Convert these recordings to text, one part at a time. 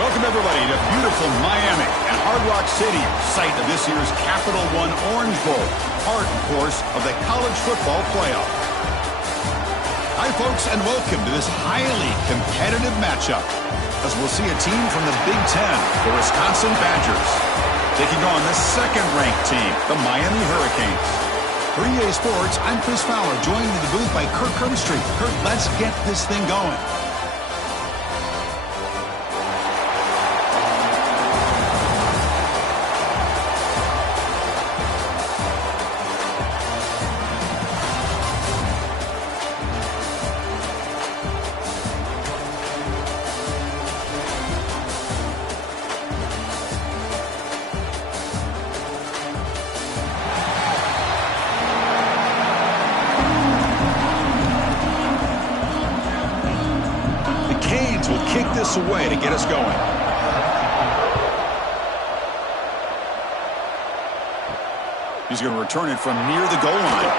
Welcome, everybody, to beautiful Miami and Hard Rock Stadium, site of this year's Capital One Orange Bowl, part, of course, of the college football playoff. Hi, folks, and welcome to this highly competitive matchup, as we'll see a team from the Big Ten, the Wisconsin Badgers, taking on the second-ranked team, the Miami Hurricanes. For EA Sports, I'm Chris Fowler, joined in the booth by Kirk Herbstreit. Kirk, let's get this thing going. Away to get us going. He's going to return it from near the goal line.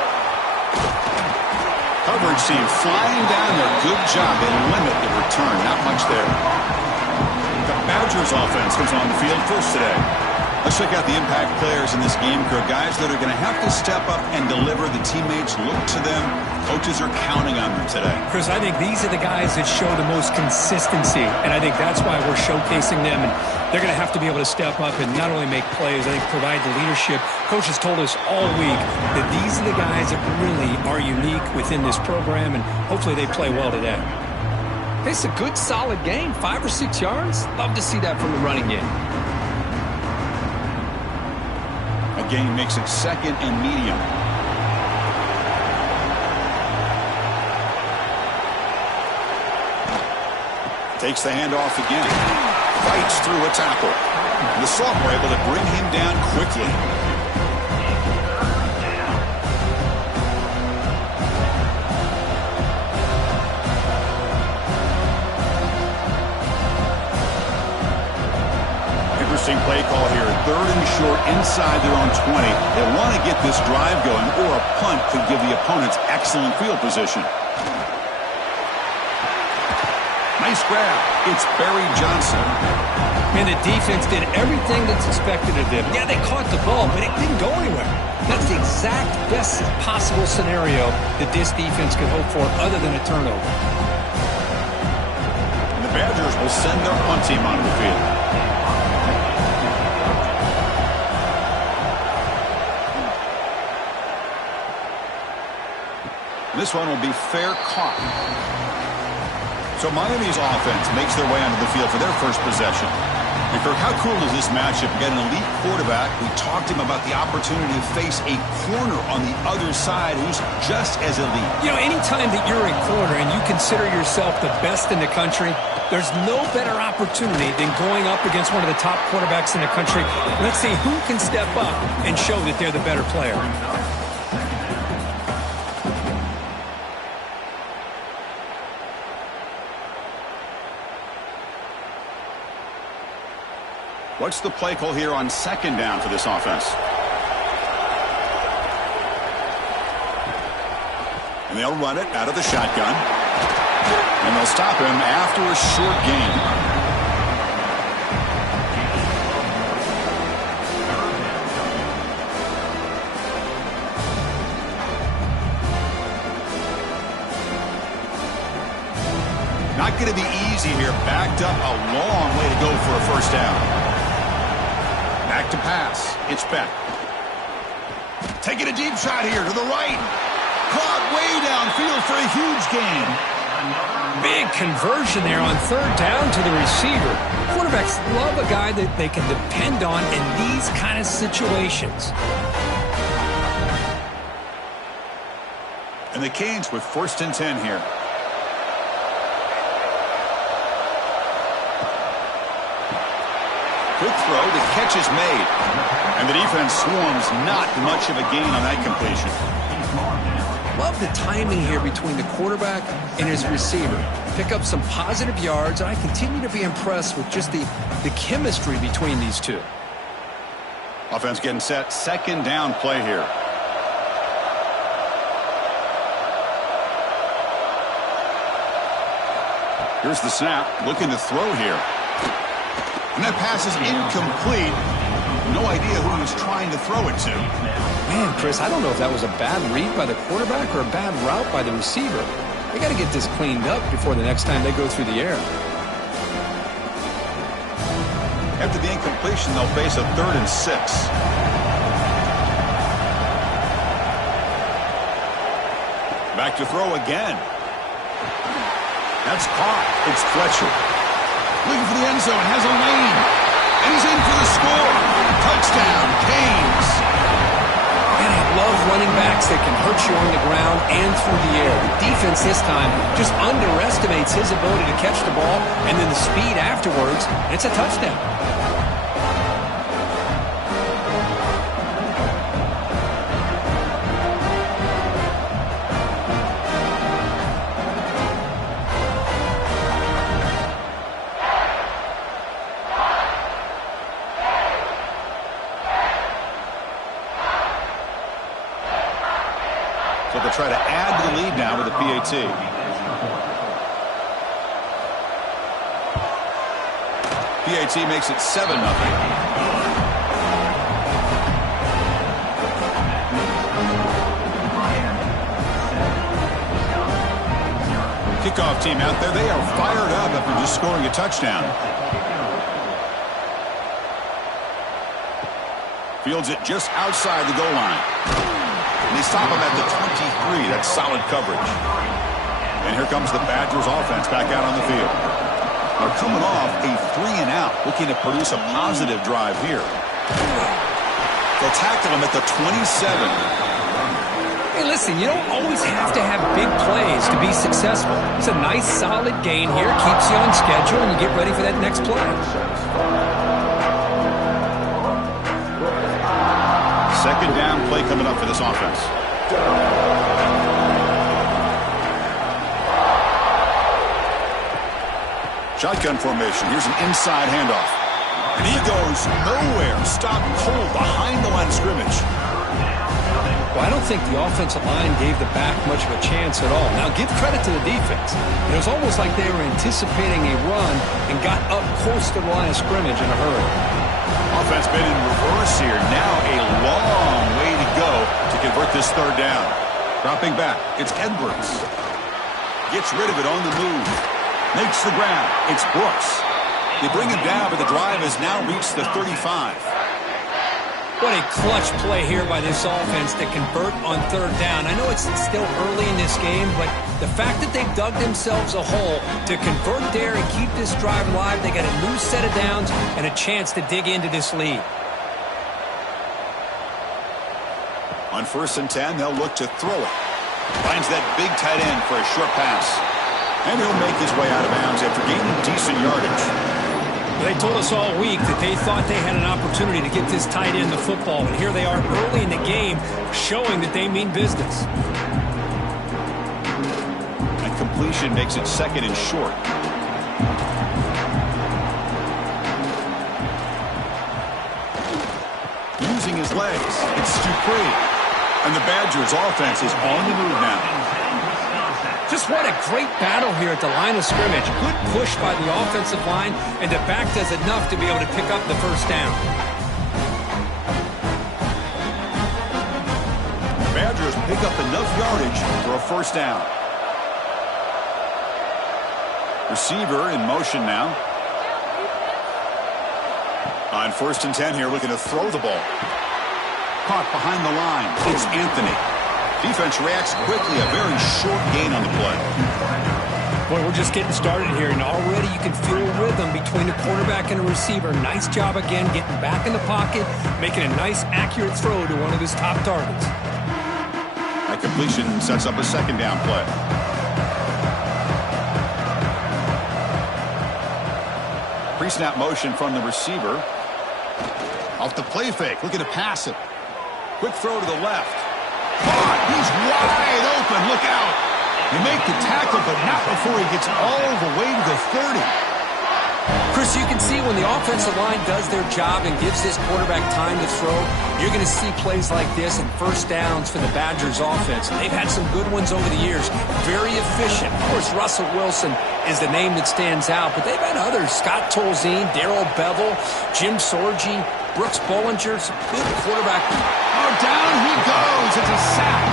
Coverage team flying down there. Good job. They limit the return. Not much there. The Badgers offense comes on the field first today. Let's check out the impact players in this game, crew. Guys that are going to have to step up and deliver. The teammates look to them. Coaches are counting on them today. Chris, I think these are the guys that show the most consistency, and I think that's why we're showcasing them. And they're going to have to be able to step up and not only make plays, I think provide the leadership. Coaches told us all week that these are the guys that really are unique within this program, and hopefully they play well today. It's a good, solid game. 5 or 6 yards. Love to see that from the running game. Game makes it second and medium. Takes the handoff again. Fights through a tackle. The sophomore able to bring him down quickly. Play call here. 3rd and short inside their own 20. They want to get this drive going, or a punt could give the opponents excellent field position. Nice grab. It's Barry Johnson. And the defense did everything that's expected of them. Yeah, they caught the ball, but it didn't go anywhere. That's the exact best possible scenario that this defense could hope for other than a turnover. And the Badgers will send their punt team onto the field. This one will be fair caught. So Miami's offense makes their way onto the field for their first possession. And Kirk, how cool is this matchup? You got an elite quarterback. We talked to him about the opportunity to face a corner on the other side who's just as elite. You know, anytime that you're a corner and you consider yourself the best in the country, there's no better opportunity than going up against one of the top quarterbacks in the country. Let's see who can step up and show that they're the better player. What's the play call here on 2nd down for this offense? And they'll run it out of the shotgun. And they'll stop him after a short gain. Not going to be easy here. Backed up a long way to go for a first down. Back to pass. It's Beck. Taking a deep shot here to the right. Caught way downfield for a huge gain. Big conversion there on 3rd down to the receiver. Quarterbacks love a guy that they can depend on in these kind of situations. And the Canes with 1st and 10 here. Quick throw, the catch is made. And the defense swarms, not much of a gain on that completion. Love the timing here between the quarterback and his receiver. Pick up some positive yards, and I continue to be impressed with just the chemistry between these two. Offense getting set, 2nd down play here. Here's the snap, looking to throw here. And that pass is incomplete. No idea who he was trying to throw it to. Man, Chris, I don't know if that was a bad read by the quarterback or a bad route by the receiver. They got to get this cleaned up before the next time they go through the air. After the incompletion, they'll face a 3rd and 6. Back to throw again. That's caught. It's Fletcher. Looking for the end zone. Has a lane. And he's in for the score. Touchdown, Canes. And I love running backs that can hurt you on the ground and through the air. The defense this time just underestimates his ability to catch the ball, and then the speed afterwards, it's a touchdown. So they'll try to add to the lead now with the PAT. PAT makes it 7-0. Kickoff team out there. They are fired up after just scoring a touchdown. Fields it just outside the goal line. And they stop him at the 23. That's solid coverage. And here comes the Badgers offense back out on the field. They're coming off a 3-and-out, looking to produce a positive drive here. They'll tackle him at the 27. Hey, listen, you don't always have to have big plays to be successful. It's a nice, solid gain here. Keeps you on schedule, and you get ready for that next play. Second down play coming up for this offense. Shotgun formation. Here's an inside handoff. And he goes nowhere. Stopped cold behind the line of scrimmage. Well, I don't think the offensive line gave the back much of a chance at all. Now, give credit to the defense. It was almost like they were anticipating a run and got up close to the line of scrimmage in a hurry. Offense been in reverse here. Now a long way to go to convert this third down. Dropping back. It's Edwards. Gets rid of it on the move. Makes the grab. It's Brooks. They bring him down, but the drive has now reached the 35. What a clutch play here by this offense to convert on third down. I know it's still early in this game, but the fact that they've dug themselves a hole to convert there and keep this drive alive, they got a new set of downs and a chance to dig into this lead. On 1st and 10, they'll look to throw it. Finds that big tight end for a short pass. And he'll make his way out of bounds after gaining decent yardage. They told us all week that they thought they had an opportunity to get this tight end the football, and here they are early in the game showing that they mean business. And completion makes it 2nd and short. Using his legs, it's Dupree. And the Badgers offense is on the move now. Just what a great battle here at the line of scrimmage. Good push by the offensive line, and the back does enough to be able to pick up the first down. Badgers pick up enough yardage for a first down. Receiver in motion now. On 1st and 10 here, looking to throw the ball. Caught behind the line. It's Anthony. Defense reacts quickly. A very short gain on the play. Boy, we're just getting started here, and already you can feel rhythm between the quarterback and the receiver. Nice job again getting back in the pocket, making a nice, accurate throw to one of his top targets. That completion sets up a 2nd down play. Pre-snap motion from the receiver. Off the play fake, looking to pass it. Quick throw to the left. Caught. He's wide open. Look out. They make the tackle, but not before he gets all the way to the 30. Chris, you can see when the offensive line does their job and gives this quarterback time to throw, you're going to see plays like this and first downs for the Badgers offense. They've had some good ones over the years. Very efficient. Of course, Russell Wilson is the name that stands out, but they've had others. Scott Tolzien, Darrell Bevel, Jim Sorgi, Brooks Bollinger, some good quarterback. Oh, down he goes. It's a sack.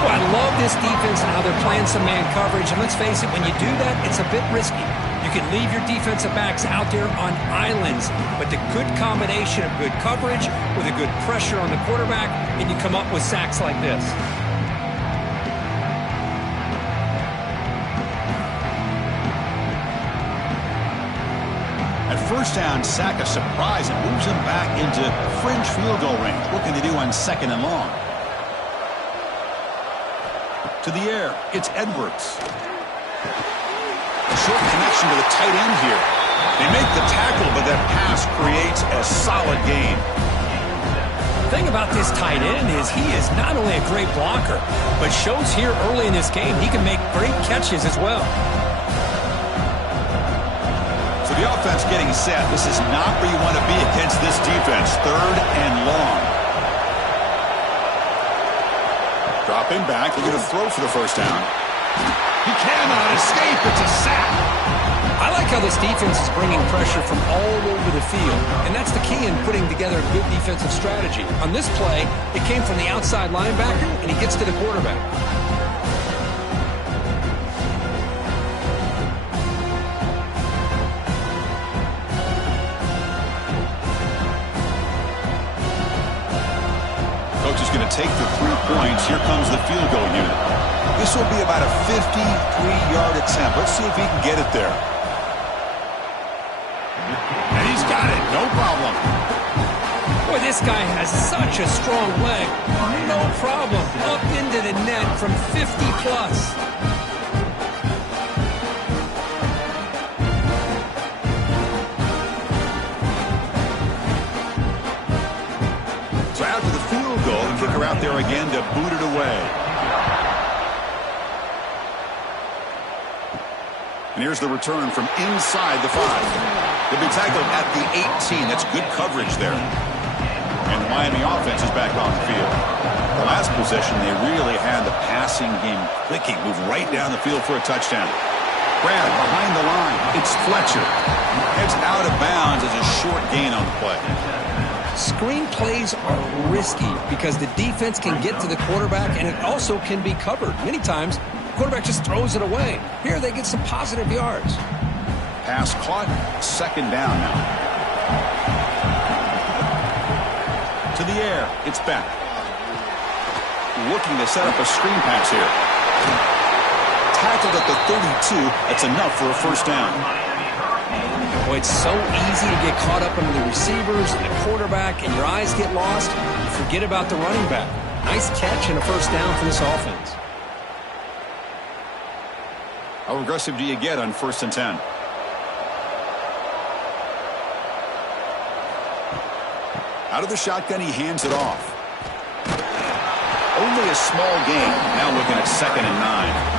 Well, I love this defense and how they're playing some man coverage. And let's face it, when you do that, it's a bit risky. You can leave your defensive backs out there on islands, but the good combination of good coverage with a good pressure on the quarterback, and you come up with sacks like this. At first down, sack a surprise and moves him back into fringe field goal range. What can they do on 2nd and long? To the air, it's Edwards. A short connection to the tight end here. They make the tackle, but that pass creates a solid gain. The thing about this tight end is he is not only a great blocker, but shows here early in this game he can make great catches as well. So the offense getting set. This is not where you want to be against this defense. 3rd and long. Dropping back. They're going to throw for the first down. He cannot escape. It's a sack. I like how this defense is bringing pressure from all over the field, and that's the key in putting together a good defensive strategy. On this play, it came from the outside linebacker, and he gets to the quarterback. Coach is going to take the 3 points. Here comes the field goal unit. This will be about a 53-yard attempt. Let's see if he can get it there. And he's got it. No problem. Boy, this guy has such a strong leg. No problem. Up into the net from 50-plus. So after the field goal, the kicker out there again to boot it away. And here's the return from inside the 5. They'll be tackled at the 18. That's good coverage there. And the Miami offense is back on the field. The last possession, they really had the passing game clicking. Move right down the field for a touchdown. Brad behind the line. It's Fletcher. Heads out of bounds as a short gain on the play. Screen plays are risky because the defense can get to the quarterback, and it also can be covered. Many times, quarterback just throws it away. Here they get some positive yards. Pass caught. 2nd down now. To the air. It's back. Looking to set up a screen pass here. Tackled at the 32. That's enough for a first down. Boy, it's so easy to get caught up under the receivers and the quarterback, and your eyes get lost. You forget about the running back. Nice catch and a first down for this offense. How aggressive do you get on 1st and 10? Out of the shotgun, he hands it off. Only a small gain. Now looking at 2nd and 9.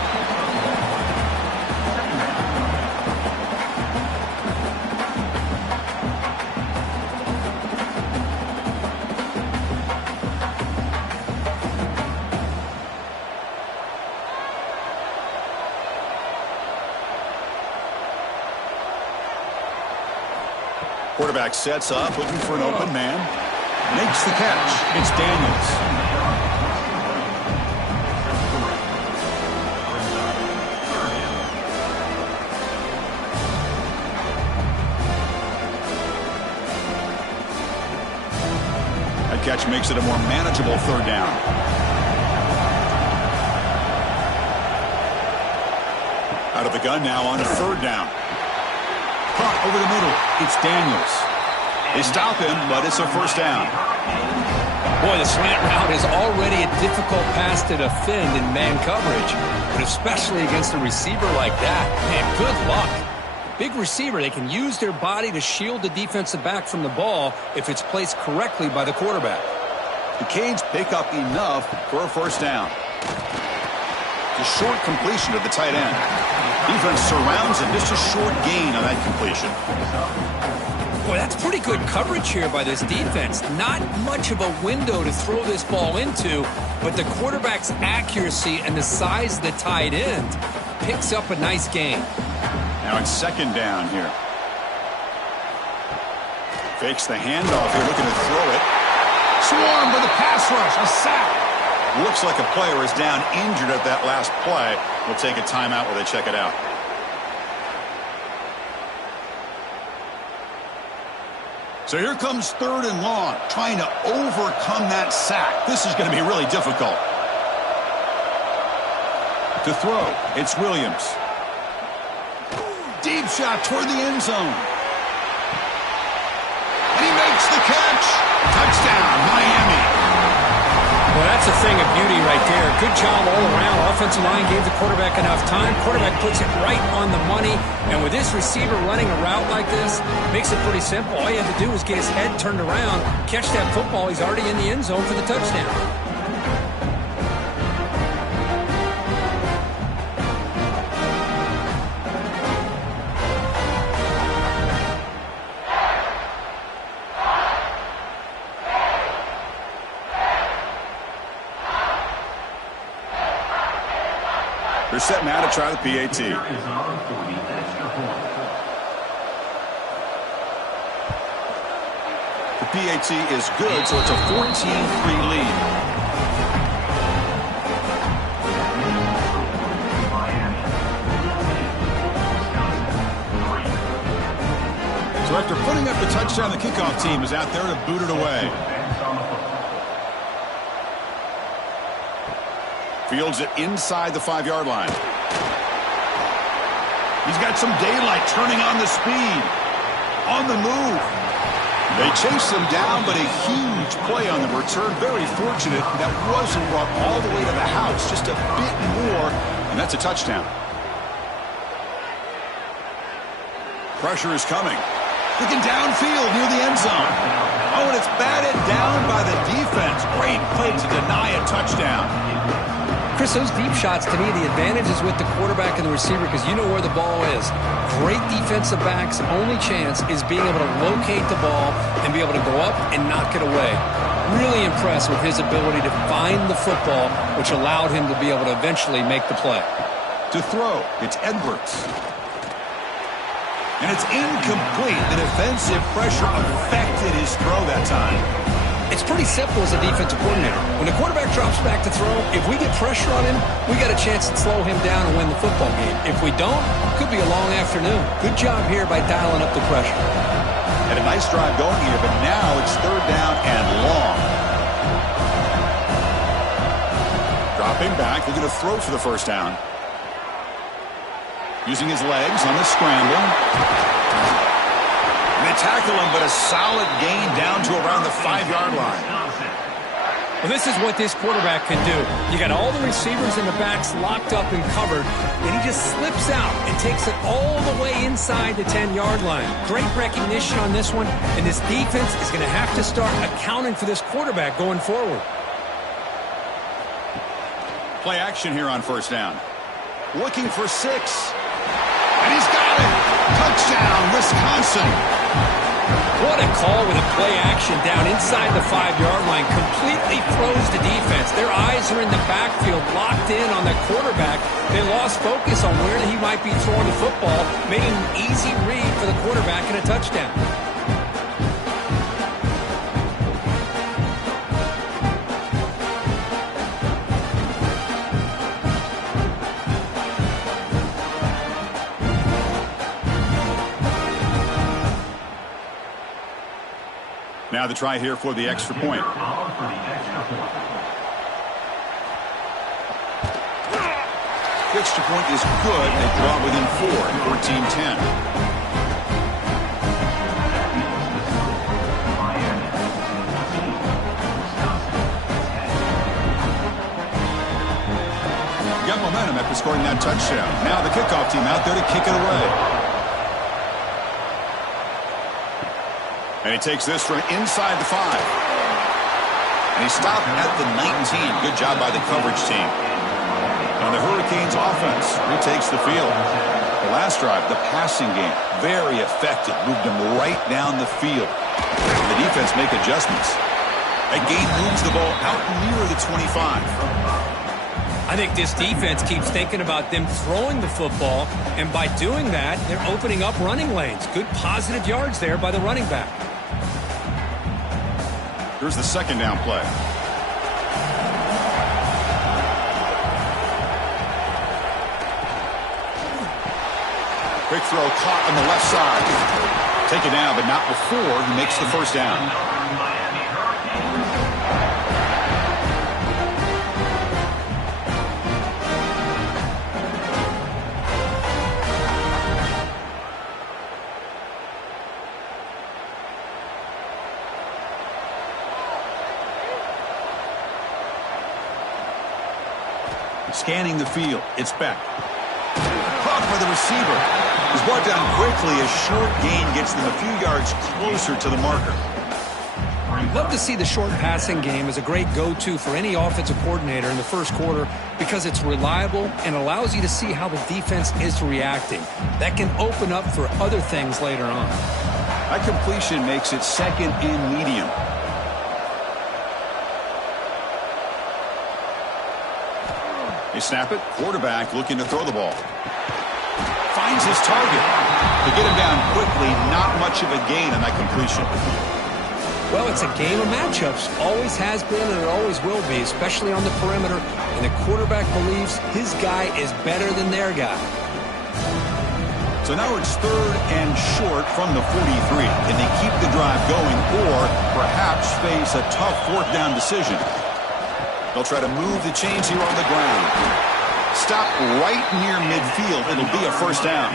Quarterback sets up, looking for an open man. Makes the catch. It's Daniels. That catch makes it a more manageable 3rd down. Out of the gun now on 3rd down. Caught over the middle. It's Daniels. They stop him, but it's a first down. Boy, the slant route is already a difficult pass to defend in man coverage, but especially against a receiver like that. Man, good luck. Big receiver, they can use their body to shield the defensive back from the ball if it's placed correctly by the quarterback. The Canes pick up enough for a first down. The short completion to the tight end. Defense surrounds him. Just a short gain on that completion. Boy, that's pretty good coverage here by this defense. Not much of a window to throw this ball into, but the quarterback's accuracy and the size of the tight end picks up a nice gain. Now it's second down here. Fakes the handoff here, looking to throw it. Swarmed with a pass rush, a sack. Looks like a player is down injured at that last play. We'll take a timeout while they check it out. So here comes third and long, trying to overcome that sack. This is going to be really difficult. To throw, it's Williams. Deep shot toward the end zone. And he makes the catch. Touchdown, Miami. Well, that's a thing of beauty right there. Good job all around. Offensive line gave the quarterback enough time. Quarterback puts it right on the money. And with this receiver running a route like this, makes it pretty simple. All you have to do is get his head turned around, catch that football. He's already in the end zone for the touchdown. They're set now to try the PAT. The PAT is good, so it's a 14-3 lead. So after putting up the touchdown, the kickoff team is out there to boot it away. Fields it inside the 5-yard line. He's got some daylight, turning on the speed. On the move. They chase him down, but a huge play on the return. Very fortunate that wasn't brought all the way to the house. Just a bit more, and that's a touchdown. Pressure is coming. Looking downfield near the end zone. Oh, and it's batted down by the defense. Great play to deny a touchdown. Chris, those deep shots, to me, the advantage is with the quarterback and the receiver because you know where the ball is. Great defensive backs' only chance is being able to locate the ball and be able to go up and knock it away. Really impressed with his ability to find the football, which allowed him to be able to eventually make the play. To throw, it's Edwards. And it's incomplete. The defensive pressure affected his throw that time. It's pretty simple as a defensive coordinator. When the quarterback drops back to throw, if we get pressure on him, we got a chance to slow him down and win the football game. If we don't, it could be a long afternoon. Good job here by dialing up the pressure. Had a nice drive going here, but now it's third down and long. Dropping back, looking to throw for the first down. Using his legs on the scramble. They tackle him, but a solid gain down to around the 5-yard line. Well, this is what this quarterback can do. You got all the receivers and the backs locked up and covered, and he just slips out and takes it all the way inside the 10-yard line. Great recognition on this one, and this defense is going to have to start accounting for this quarterback going forward. Play action here on first down. Looking for 6. And he's got it. Touchdown, Wisconsin. What a call with a play action down inside the 5-yard line. Completely throws the defense. Their eyes are in the backfield, locked in on the quarterback. They lost focus on where he might be throwing the football, making an easy read for the quarterback and a touchdown. Now the try here for the extra point. The extra point is good. They draw within 4, 14-10. Got momentum after scoring that touchdown. Now the kickoff team out there to kick it away. And he takes this from inside the 5. And he stopped at the 19. Good job by the coverage team. And the Hurricanes offense retakes the field. The last drive, the passing game, very effective. Moved them right down the field. The defense make adjustments. That gain moves the ball out near the 25. I think this defense keeps thinking about them throwing the football, and by doing that, they're opening up running lanes. Good positive yards there by the running back. Here's the second down play. Quick throw caught on the left side. Take it down, but not before he makes the first down. Scanning the field. It's back. Caught by the receiver. He's brought down quickly. A short gain gets them a few yards closer to the marker. Love to see the short passing game as a great go-to for any offensive coordinator in the first quarter because it's reliable and allows you to see how the defense is reacting. That can open up for other things later on. That completion makes it second and medium. They snap it. Quarterback looking to throw the ball. Finds his target. To get him down quickly, not much of a gain on that completion. Well, it's a game of matchups. Always has been and it always will be, especially on the perimeter. And the quarterback believes his guy is better than their guy. So now it's third and short from the 43. Can they keep the drive going or perhaps face a tough fourth down decision? They'll try to move the chains here on the ground. Stop right near midfield. It'll be a first down.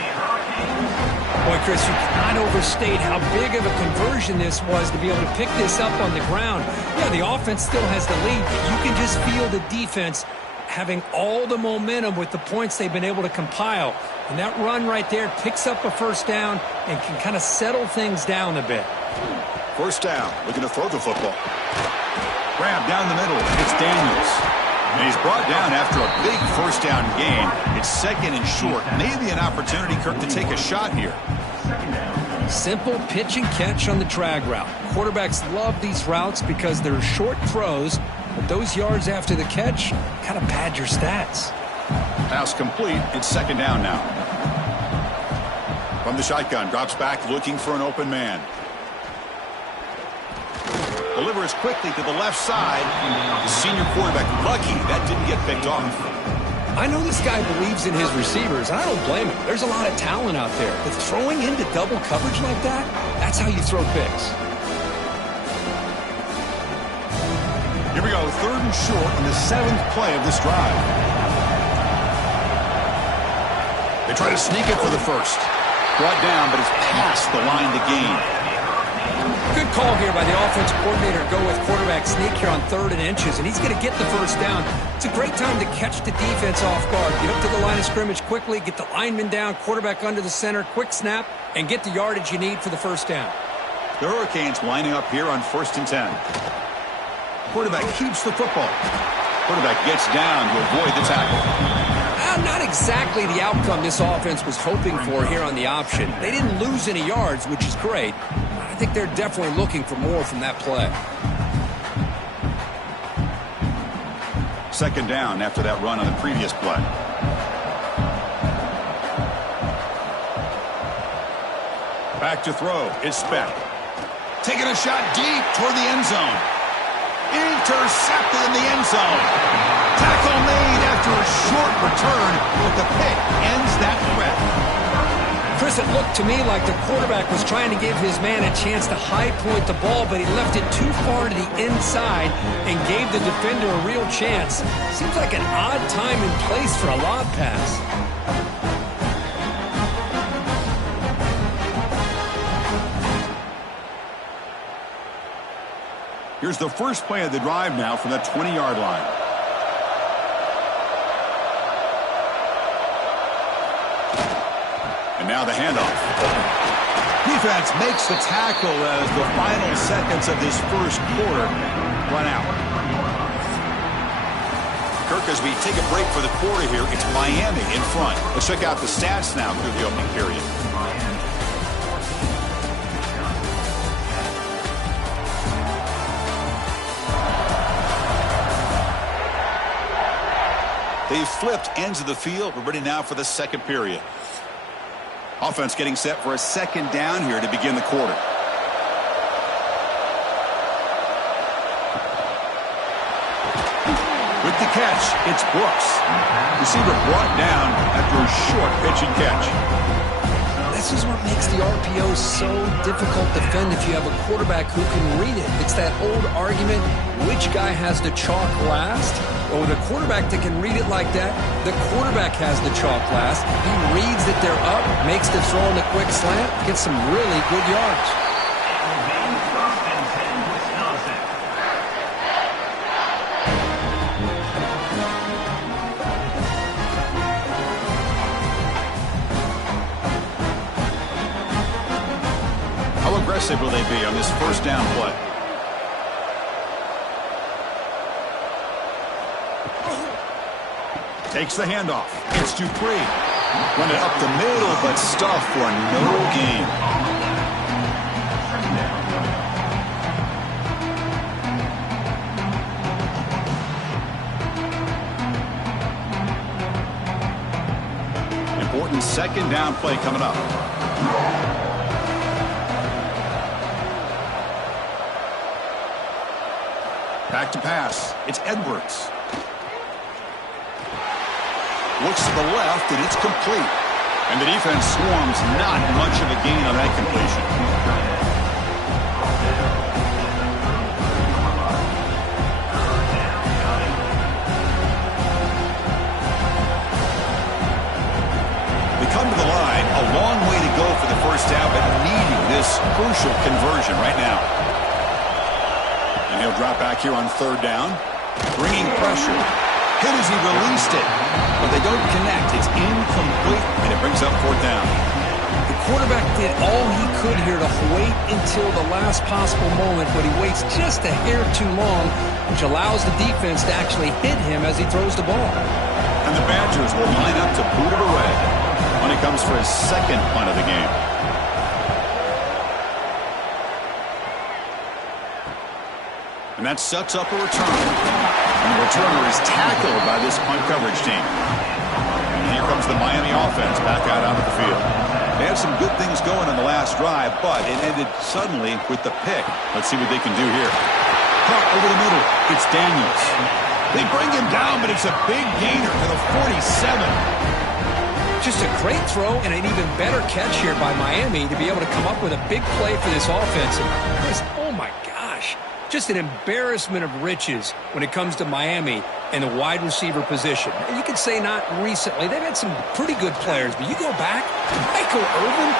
Boy, Chris, you cannot overstate how big of a conversion this was to be able to pick this up on the ground. Yeah, the offense still has the lead, but you can just feel the defense having all the momentum with the points they've been able to compile. And that run right there picks up a first down and can kind of settle things down a bit. First down, looking to throw the football. Grab down the middle. It's Daniels. And he's brought down after a big first down gain. It's second and short. Maybe an opportunity, Kirk, to take a shot here. Simple pitch and catch on the drag route. Quarterbacks love these routes because they're short throws, but those yards after the catch kind of pad your stats. Pass complete. It's second down now. From the shotgun, drops back looking for an open man. Delivers quickly to the left side. The senior quarterback lucky that didn't get picked off. I know this guy believes in his receivers, and I don't blame him. There's a lot of talent out there. But throwing into double coverage like that, that's how you throw picks. Here we go, third and short on the 7th play of this drive. They try to sneak it for the first. Brought down, but it's past the line to gain. Good call here by the offensive coordinator to go with quarterback sneak here on 3rd and inches, and he's going to get the first down. It's a great time to catch the defense off guard. Get up to the line of scrimmage quickly, get the lineman down, quarterback under the center, quick snap, and get the yardage you need for the first down. The Hurricanes lining up here on 1st and 10. Quarterback keeps the football. Quarterback gets down to avoid the tackle. Not exactly the outcome this offense was hoping for here on the option. They didn't lose any yards, which is great. I think they're definitely looking for more from that play. Second down after that run on the previous play. Back to throw. It's Speck. Taking a shot deep toward the end zone. Intercepted in the end zone. Tackle made after a short return, but the pick ends that threat. Chris, it looked to me like the quarterback was trying to give his man a chance to high point the ball, but he left it too far to the inside and gave the defender a real chance. Seems like an odd time and place for a lob pass. Here's the first play of the drive now from that 20-yard line. And now the handoff. Defense makes the tackle as the final seconds of this first quarter run out. Kirk, Mark, as we take a break for the quarter here, it's Miami in front. Let's check out the stats now through the opening period. They've flipped ends of the field. We're ready now for the second period. Offense getting set for a second down here to begin the quarter. With the catch, it's Brooks. Receiver brought down after a short pitch and catch. This is what makes the RPO so difficult to defend if you have a quarterback who can read it. It's that old argument, which guy has the chalk last? Well, with a quarterback that can read it like that, the quarterback has the chalk last. He reads that they're up, makes the throw in the quick slant, gets some really good yards. How aggressive will they be on this first down play? Takes the handoff. It's Dupree. Run it up the middle, but stuffed for no gain. Important second down play coming up. Back to pass. It's Edwards. Looks to the left, and it's complete. And the defense swarms, not much of a gain on that completion. They come to the line, a long way to go for the first down, but needing this crucial conversion right now. And he'll drop back here on third down, bringing pressure. Hit as he released it, but they don't connect. It's incomplete, and it brings up fourth down. The quarterback did all he could here to wait until the last possible moment, but he waits just a hair too long, which allows the defense to actually hit him as he throws the ball. And the Badgers will line up to boot it away when it comes for his second punt of the game. And that sets up a return. And the returner is tackled by this punt coverage team. And here comes the Miami offense back out onto the field. They had some good things going on the last drive, but it ended suddenly with the pick. Let's see what they can do here. Caught over the middle. It's Daniels. They bring him down, but it's a big gainer to the 47. Just a great throw and an even better catch here by Miami to be able to come up with a big play for this offense. Oh, my gosh. Just an embarrassment of riches when it comes to Miami and the wide receiver position. And you could say not recently. They've had some pretty good players, but you go back, Michael Irvin,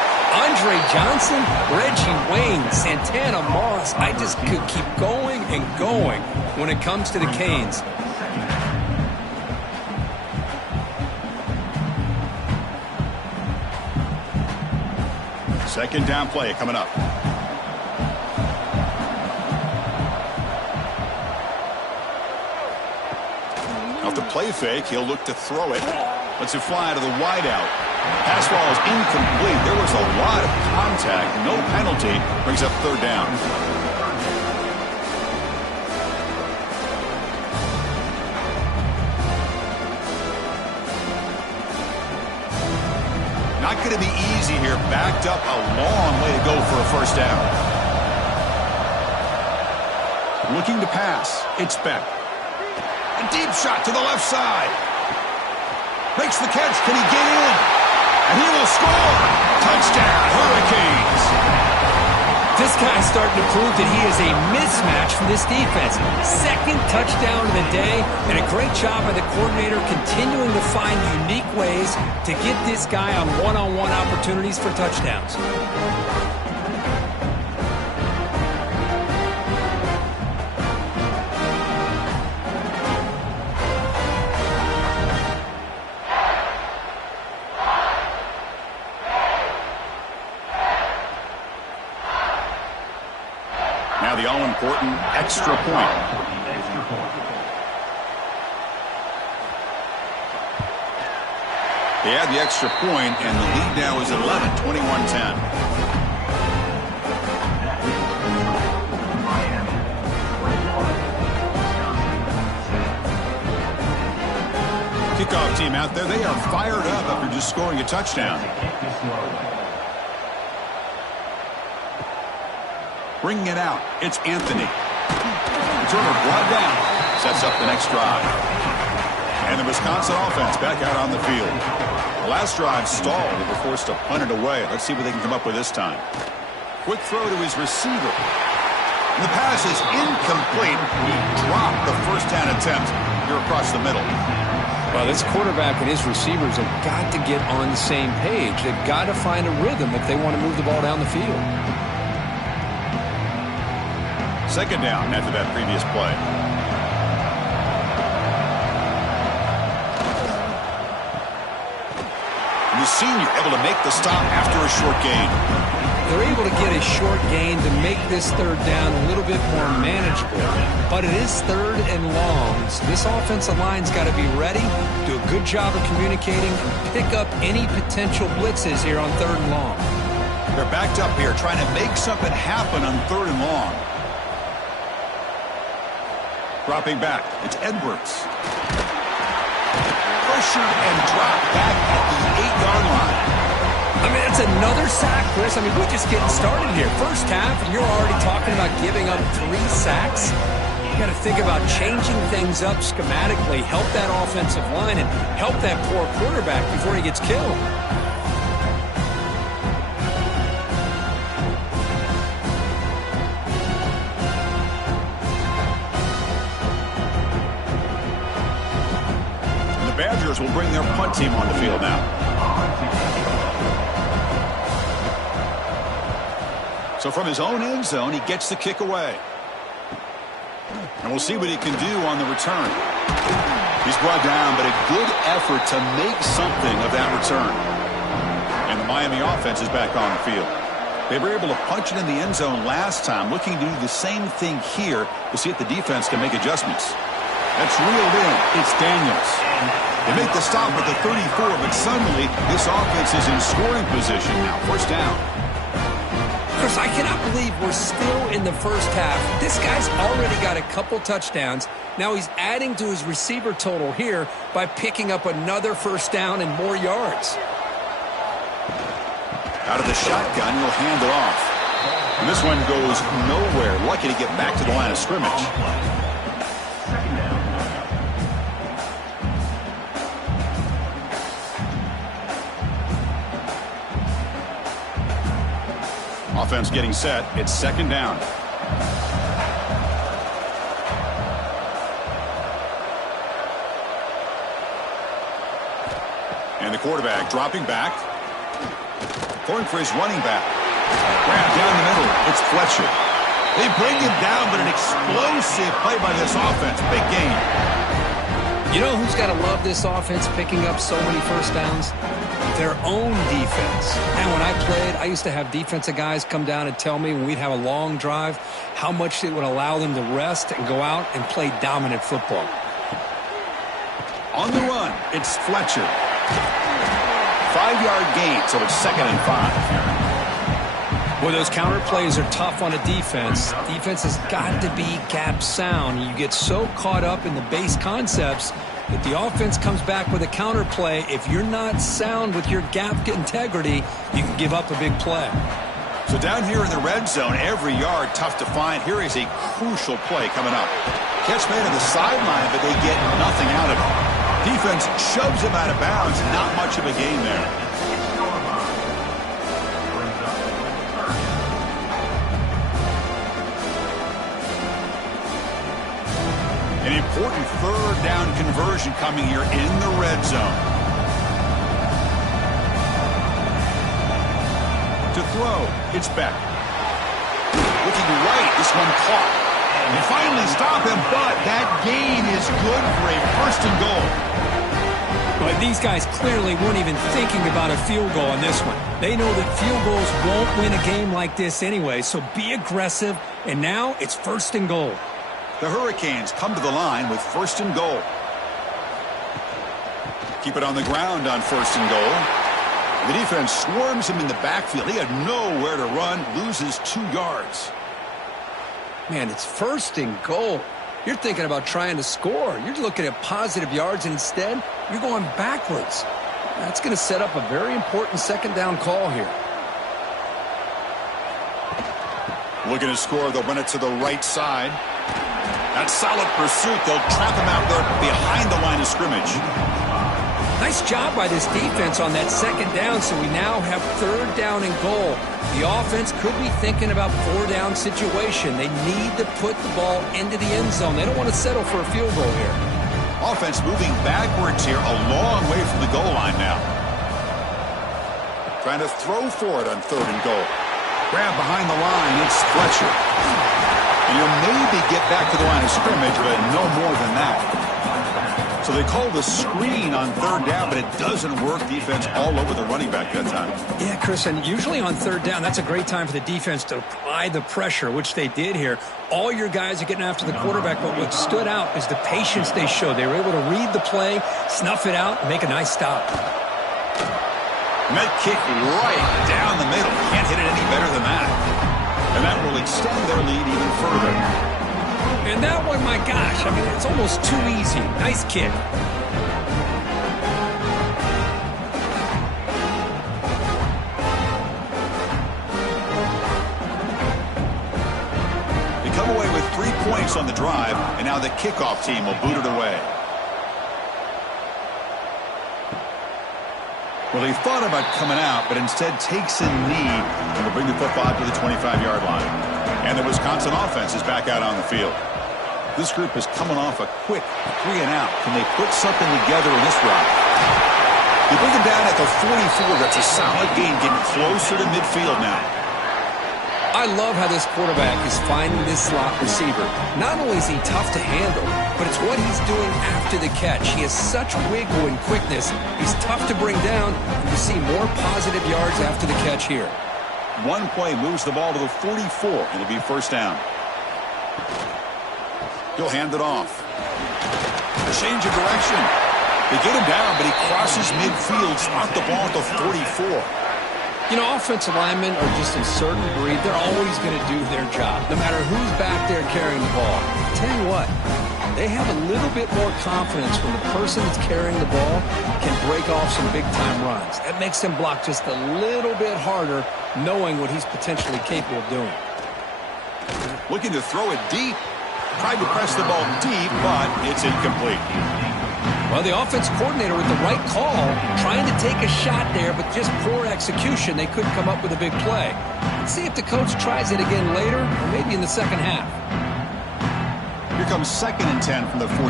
Andre Johnson, Reggie Wayne, Santana Moss. I just could keep going and going when it comes to the Canes. Second down play coming up. Off the play fake, he'll look to throw it. Lets it fly to the wideout. Pass ball is incomplete. There was a lot of contact. No penalty. Brings up third down. Not going to be easy here. Backed up a long way to go for a first down. Looking to pass. It's Beck. A deep shot to the left side. Makes the catch. Can he get in? And he will score. Touchdown, Hurricanes. This guy's starting to prove that he is a mismatch for this defense. Second touchdown of the day, and a great job by the coordinator continuing to find unique ways to get this guy on one-on-one opportunities for touchdowns. Now the all-important extra point. They add the extra point, and the lead now is 11, 21-10. Kickoff team out there, they are fired up after just scoring a touchdown. Bringing it out, it's Anthony. Returner brought down, sets up the next drive. And the Wisconsin offense back out on the field. The last drive stalled. They were forced to punt it away. Let's see what they can come up with this time. Quick throw to his receiver. And the pass is incomplete. He dropped the first down attempt here across the middle. Well, this quarterback and his receivers have got to get on the same page. They've got to find a rhythm if they want to move the ball down the field. Second down after that previous play. And the senior able to make the stop after a short gain. They're able to get a short gain to make this third down a little bit more manageable. But it is third and long, so this offensive line's got to be ready, do a good job of communicating, and pick up any potential blitzes here on third and long. They're backed up here trying to make something happen on third and long. Dropping back, it's Edwards. Pressured and dropped back at the 8-yard line. I mean, it's another sack, Chris. I mean, we're just getting started here. First half, and you're already talking about giving up 3 sacks. You got to think about changing things up schematically, help that offensive line, and help that poor quarterback before he gets killed. Badgers will bring their punt team on the field now. So from his own end zone, he gets the kick away. And we'll see what he can do on the return. He's brought down, but a good effort to make something of that return. And the Miami offense is back on the field. They were able to punch it in the end zone last time, looking to do the same thing here to see if the defense can make adjustments. That's reeled in. It's Daniels. They make the stop at the 34, but suddenly this offense is in scoring position now. First down. Chris, I cannot believe we're still in the first half. This guy's already got a couple touchdowns. Now he's adding to his receiver total here by picking up another first down and more yards. Out of the shotgun, he'll hand it off. And this one goes nowhere. Lucky to get back to the line of scrimmage. Offense getting set. It's second down. And the quarterback dropping back. Going for his running back. Grabbed down the middle. It's Fletcher. They bring him down, but an explosive play by this offense. Big gain. You know who's got to love this offense picking up so many first downs? Their own defense. And when I played, I used to have defensive guys come down and tell me when we'd have a long drive how much it would allow them to rest and go out and play dominant football. On the run, it's Fletcher. 5-yard gain, so it's 2nd and 5. Well, those counter plays are tough on a defense. Defense has got to be gap sound. You get so caught up in the base concepts. If the offense comes back with a counter play, if you're not sound with your gap integrity, you can give up a big play. So down here in the red zone, every yard tough to find. Here is a crucial play coming up. Catch made on the sideline, but they get nothing out of it. Defense shoves him out of bounds. Not much of a gain there. An important third down conversion coming here in the red zone. To throw, it's Beck. Looking right, this one caught. And finally stop him, but that gain is good for a 1st and goal. But these guys clearly weren't even thinking about a field goal on this one. They know that field goals won't win a game like this anyway, so be aggressive. And now it's 1st and goal. The Hurricanes come to the line with 1st and goal. Keep it on the ground on 1st and goal. The defense swarms him in the backfield. He had nowhere to run, loses 2 yards. Man, it's 1st and goal. You're thinking about trying to score. You're looking at positive yards, and instead, you're going backwards. That's going to set up a very important 2nd down call here. Looking to score, they'll run it to the right side. That's solid pursuit. They'll trap him out there behind the line of scrimmage. Nice job by this defense on that 2nd down, so we now have 3rd down and goal. The offense could be thinking about 4-down situation. They need to put the ball into the end zone. They don't want to settle for a field goal here. Offense moving backwards here, a long way from the goal line now. Trying to throw for it on 3rd and goal. Grab behind the line, it's Fletcher. And you'll maybe get back to the line of scrimmage, but no more than that. So they call the screen on 3rd down, but it doesn't work. Defense all over the running back that time. Yeah, Chris, and usually on 3rd down, that's a great time for the defense to apply the pressure, which they did here. All your guys are getting after the quarterback, but what stood out is the patience they showed. They were able to read the play, snuff it out, and make a nice stop. Met kick right down the middle. Can't hit it any better than that. And that will extend their lead even further. And that one, my gosh, I mean, it's almost too easy. Nice kick. They come away with 3 points on the drive, and now the kickoff team will boot it away. Well, he thought about coming out, but instead takes a knee and will bring the football out to the 25-yard line. And the Wisconsin offense is back out on the field. This group is coming off a quick 3 and out. Can they put something together in this drive? You bring him down at the 44. That's a solid gain, getting closer to midfield now. I love how this quarterback is finding this slot receiver. Not only is he tough to handle, but it's what he's doing after the catch. He has such wiggle and quickness. He's tough to bring down, and you see more positive yards after the catch here. One play moves the ball to the 44. It'll be 1st down. He'll hand it off. Change of direction. They get him down, but he crosses midfield, spot the ball at the 44. You know, offensive linemen are just a certain breed. They're always going to do their job, no matter who's back there carrying the ball. I'll tell you what, they have a little bit more confidence when the person that's carrying the ball can break off some big-time runs. That makes them block just a little bit harder, knowing what he's potentially capable of doing. Looking to throw it deep. Tried to press the ball deep, but it's incomplete. Well, the offense coordinator with the right call, trying to take a shot there, but just poor execution. They couldn't come up with a big play. Let's see if the coach tries it again later, or maybe in the 2nd half. Here comes 2nd and 10 from the 44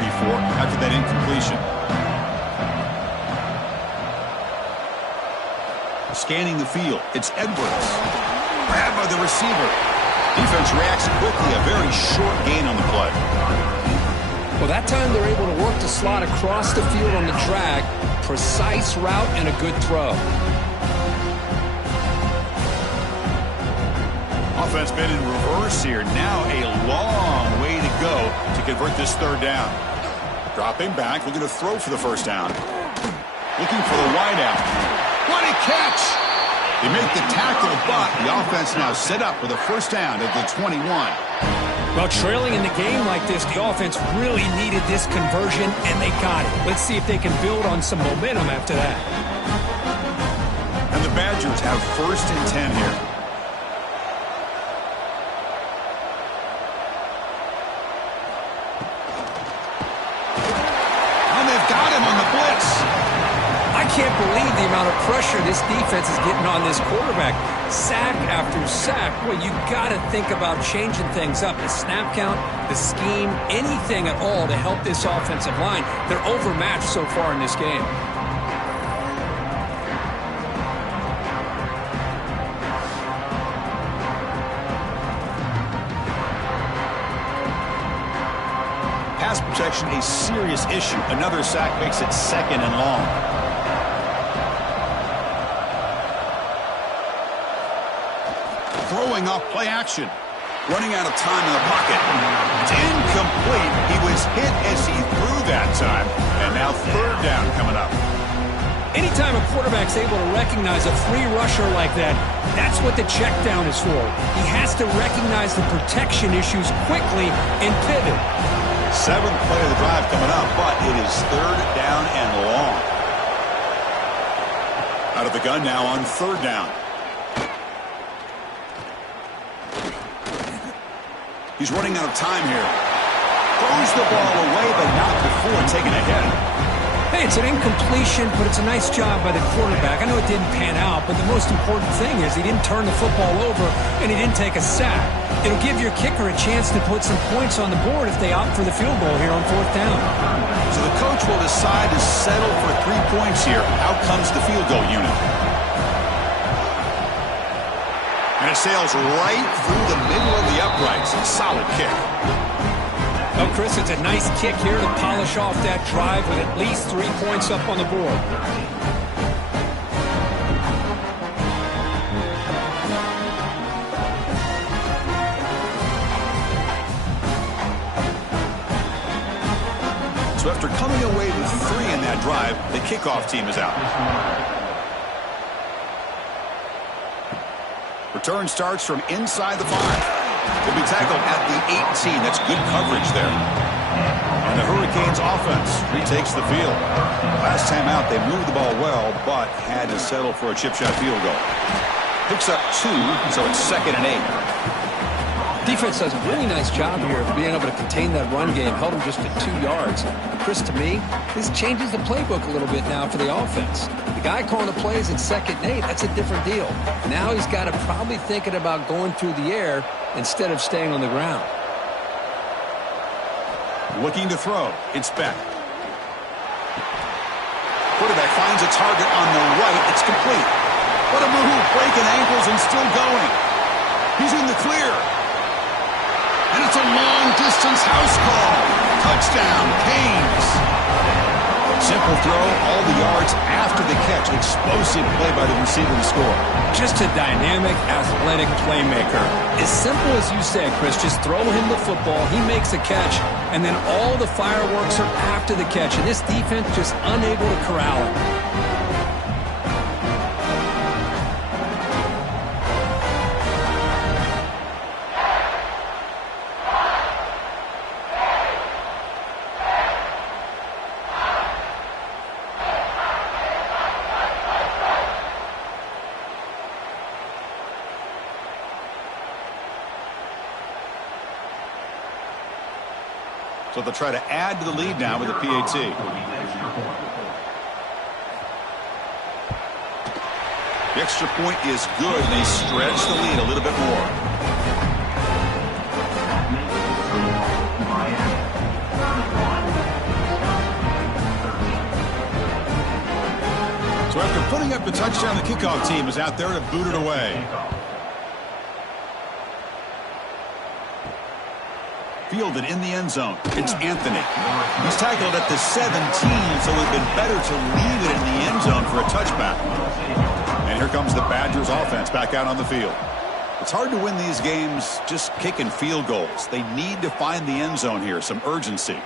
after that incompletion. Scanning the field, it's Edwards. Grabbed by the receiver. Defense reacts quickly, a very short gain on the play. Well, that time they're able to work the slot across the field on the drag. Precise route and a good throw. Offense been in reverse here. Now a long way to go to convert this 3rd down. Dropping back, looking to throw for the 1st down. Looking for the wideout. What a catch! They make the tackle, but the offense now set up with a 1st down at the 21. Well, trailing in the game like this, the offense really needed this conversion, and they got it. Let's see if they can build on some momentum after that. And the Badgers have 1st and 10 here. And they've got him on the blitz. I can't believe the amount of pressure this defense is getting on this quarterback. Sack after sack. Well, you got to think about changing things up. The snap count, the scheme, anything at all to help this offensive line. They're overmatched so far in this game. Pass protection, a serious issue. Another sack makes it 2nd and long. Throwing off play action. Running out of time in the pocket. It's incomplete. He was hit as he threw that time. And now 3rd down coming up. Anytime a quarterback's able to recognize a free rusher like that, that's what the check down is for. He has to recognize the protection issues quickly and pivot. 7th play of the drive coming up, but it is 3rd down and long. Out of the gun now on 3rd down. He's running out of time here. Throws the ball away, but not before taking a hit. Hey, it's an incompletion, but it's a nice job by the quarterback. I know it didn't pan out, but the most important thing is he didn't turn the football over and he didn't take a sack. It'll give your kicker a chance to put some points on the board if they opt for the field goal here on 4th down. So the coach will decide to settle for 3 points here. Out comes the field goal unit. And it sails right through the middle of the uprights. Solid kick. Oh, Chris, it's a nice kick here to polish off that drive with at least 3 points up on the board. So after coming away with 3 in that drive, the kickoff team is out. Return starts from inside the 5. He'll be tackled at the 18. That's good coverage there. And the Hurricanes offense retakes the field. Last time out, they moved the ball well, but had to settle for a chip shot field goal. Picks up 2, so it's 2nd and 8. Defense does a really nice job here of being able to contain that run game. Held them just at 2 yards. Chris, to me, this changes the playbook a little bit now for the offense. The guy calling the plays at 2nd and 8, that's a different deal. Now he's got to probably thinking about going through the air instead of staying on the ground. Looking to throw. It's Beck. Quarterback finds a target on the right. It's complete. What a move. Breaking ankles and still going. He's in the clear. And it's a long-distance house call. Touchdown, Canes. Simple throw, all the yards after the catch. Explosive play by the receiver to score. Just a dynamic, athletic playmaker. As simple as you said, Chris, just throw him the football, he makes a catch, and then all the fireworks are after the catch. And this defense just unable to corral him. So they'll try to add to the lead now with a PAT. The extra point is good. They stretch the lead a little bit more. So after putting up the touchdown, the kickoff team is out there to boot it away. Fielded in the end zone. It's Anthony. He's tackled at the 17, so it would have been better to leave it in the end zone for a touchback. And here comes the Badgers offense back out on the field. It's hard to win these games just kicking field goals. They need to find the end zone here, some urgency.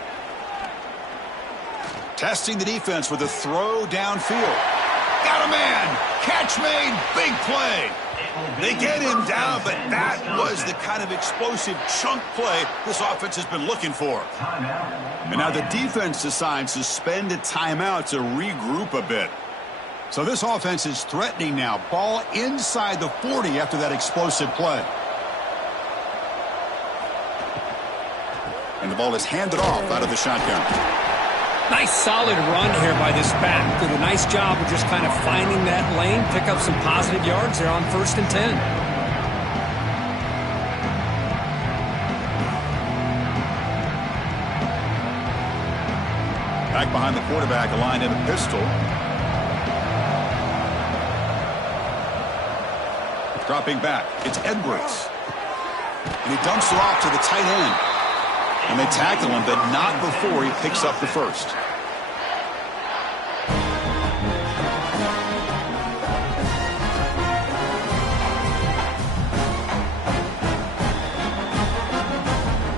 Testing the defense with a throw downfield. Got a man. Catch made. Big play. They get him down, but that was the kind of explosive chunk play this offense has been looking for. And now the defense decides to spend a timeout to regroup a bit. So this offense is threatening now. Ball inside the 40 after that explosive play. And the ball is handed off out of the shotgun. Nice solid run here by this back. Did a nice job of just kind of finding that lane, pick up some positive yards there on 1st and 10. Back behind the quarterback, aligned in a pistol. Dropping back, it's Edwards. And he dumps it off to the tight end. And they tackle him, but not before he picks up the first.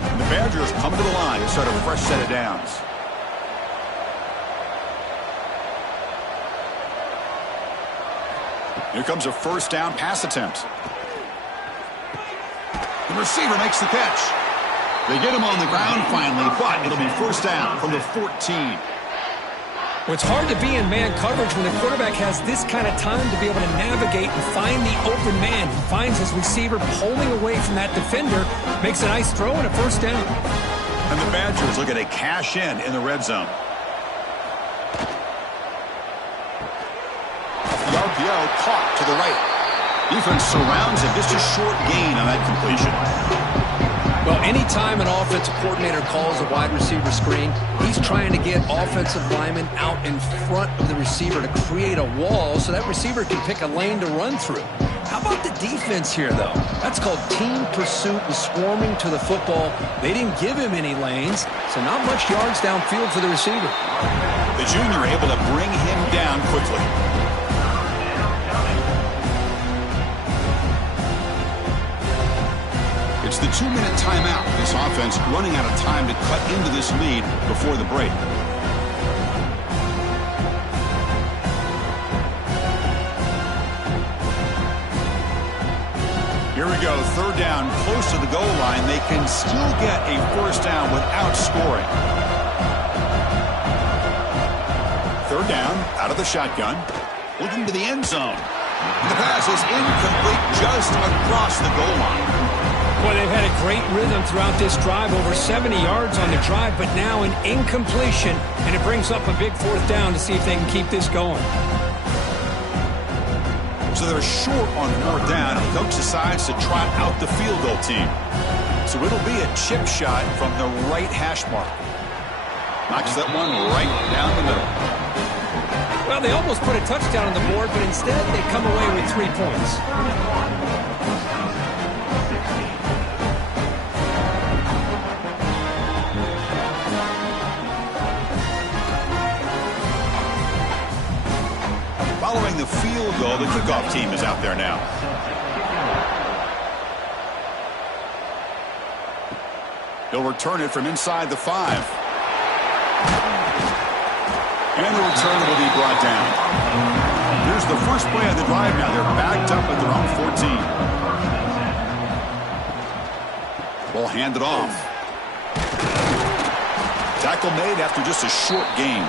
And the Badgers come to the line to start a fresh set of downs. Here comes a first down pass attempt. The receiver makes the catch. They get him on the ground finally, but it'll be first down from the 14. Well, it's hard to be in man coverage when the quarterback has this kind of time to be able to navigate and find the open man. He finds his receiver pulling away from that defender, makes a nice throw and a first down. And the Badgers looking to cash in the red zone. The RPO caught to the right. Defense surrounds him. Just a short gain on that completion. Well, anytime an offensive coordinator calls a wide receiver screen, he's trying to get offensive linemen out in front of the receiver to create a wall so that receiver can pick a lane to run through. How about the defense here, though? That's called team pursuit and swarming to the football. They didn't give him any lanes, so not much yards downfield for the receiver. The junior able to bring him down quickly. It's the 2-minute timeout. This offense running out of time to cut into this lead before the break. Here we go. Third down, close to the goal line. They can still get a first down without scoring. Third down, out of the shotgun. Looking to the end zone. The pass is incomplete just across the goal line. Boy, they've had a great rhythm throughout this drive, over 70 yards on the drive, but now an incompletion, and it brings up a big fourth down to see if they can keep this going. So they're short on fourth down, and the coach decides to trot out the field goal team. So it'll be a chip shot from the right hash mark. Knocks that one right down the middle. Well, they almost put a touchdown on the board, but instead they come away with 3 points. Following the field goal, the kickoff team is out there now. He'll return it from inside the 5. And the return will be brought down. Here's the first play of the drive now. They're backed up at their own 14. Ball handed off. Tackle made after just a short gain.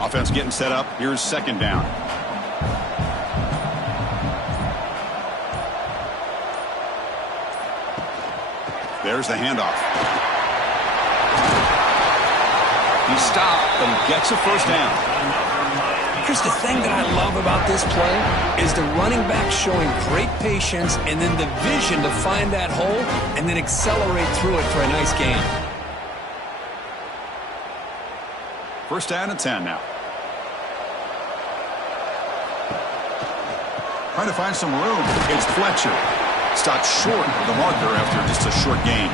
Offense getting set up. Here's second down. There's the handoff. He stopped and gets a first down. Here's the thing that I love about this play is the running back showing great patience and then the vision to find that hole and then accelerate through it for a nice gain. First down and 10 now. Trying to find some room. It's Fletcher. Stopped short of the marker after just a short gain.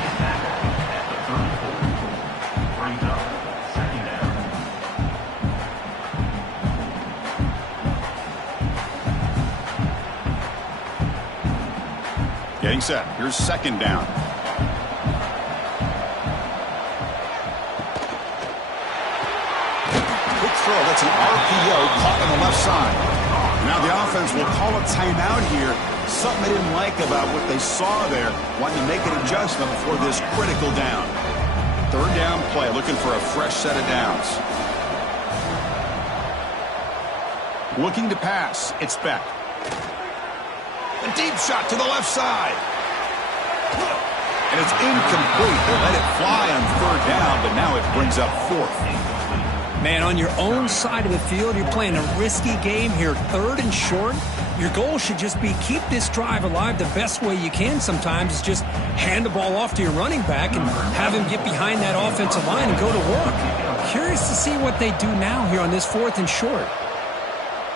Getting set. Here's second down. Quick throw. That's an RPO caught on the left side. Now the offense will call a timeout here. Something they didn't like about what they saw there. Wanting to make an adjustment before this critical down. Third down play. Looking for a fresh set of downs. Looking to pass. It's Beck. A deep shot to the left side. And it's incomplete. They let it fly on third down, but now it brings up fourth. Man, on your own side of the field, you're playing a risky game here. Third and short. Your goal should just be keep this drive alive the best way you can sometimes is just hand the ball off to your running back and have him get behind that offensive line and go to work. Curious to see what they do now here on this fourth and short.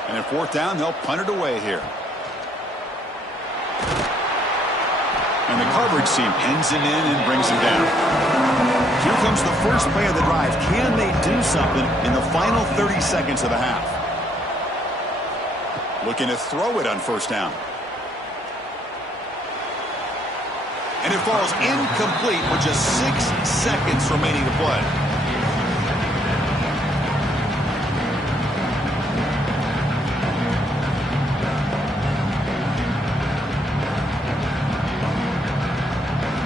And at fourth down, they'll punt it away here. And the coverage team pins him in and brings him down. Here comes the first play of the drive. Can they do something in the final 30 seconds of the half? Looking to throw it on first down. And it falls incomplete with just 6 seconds remaining to play.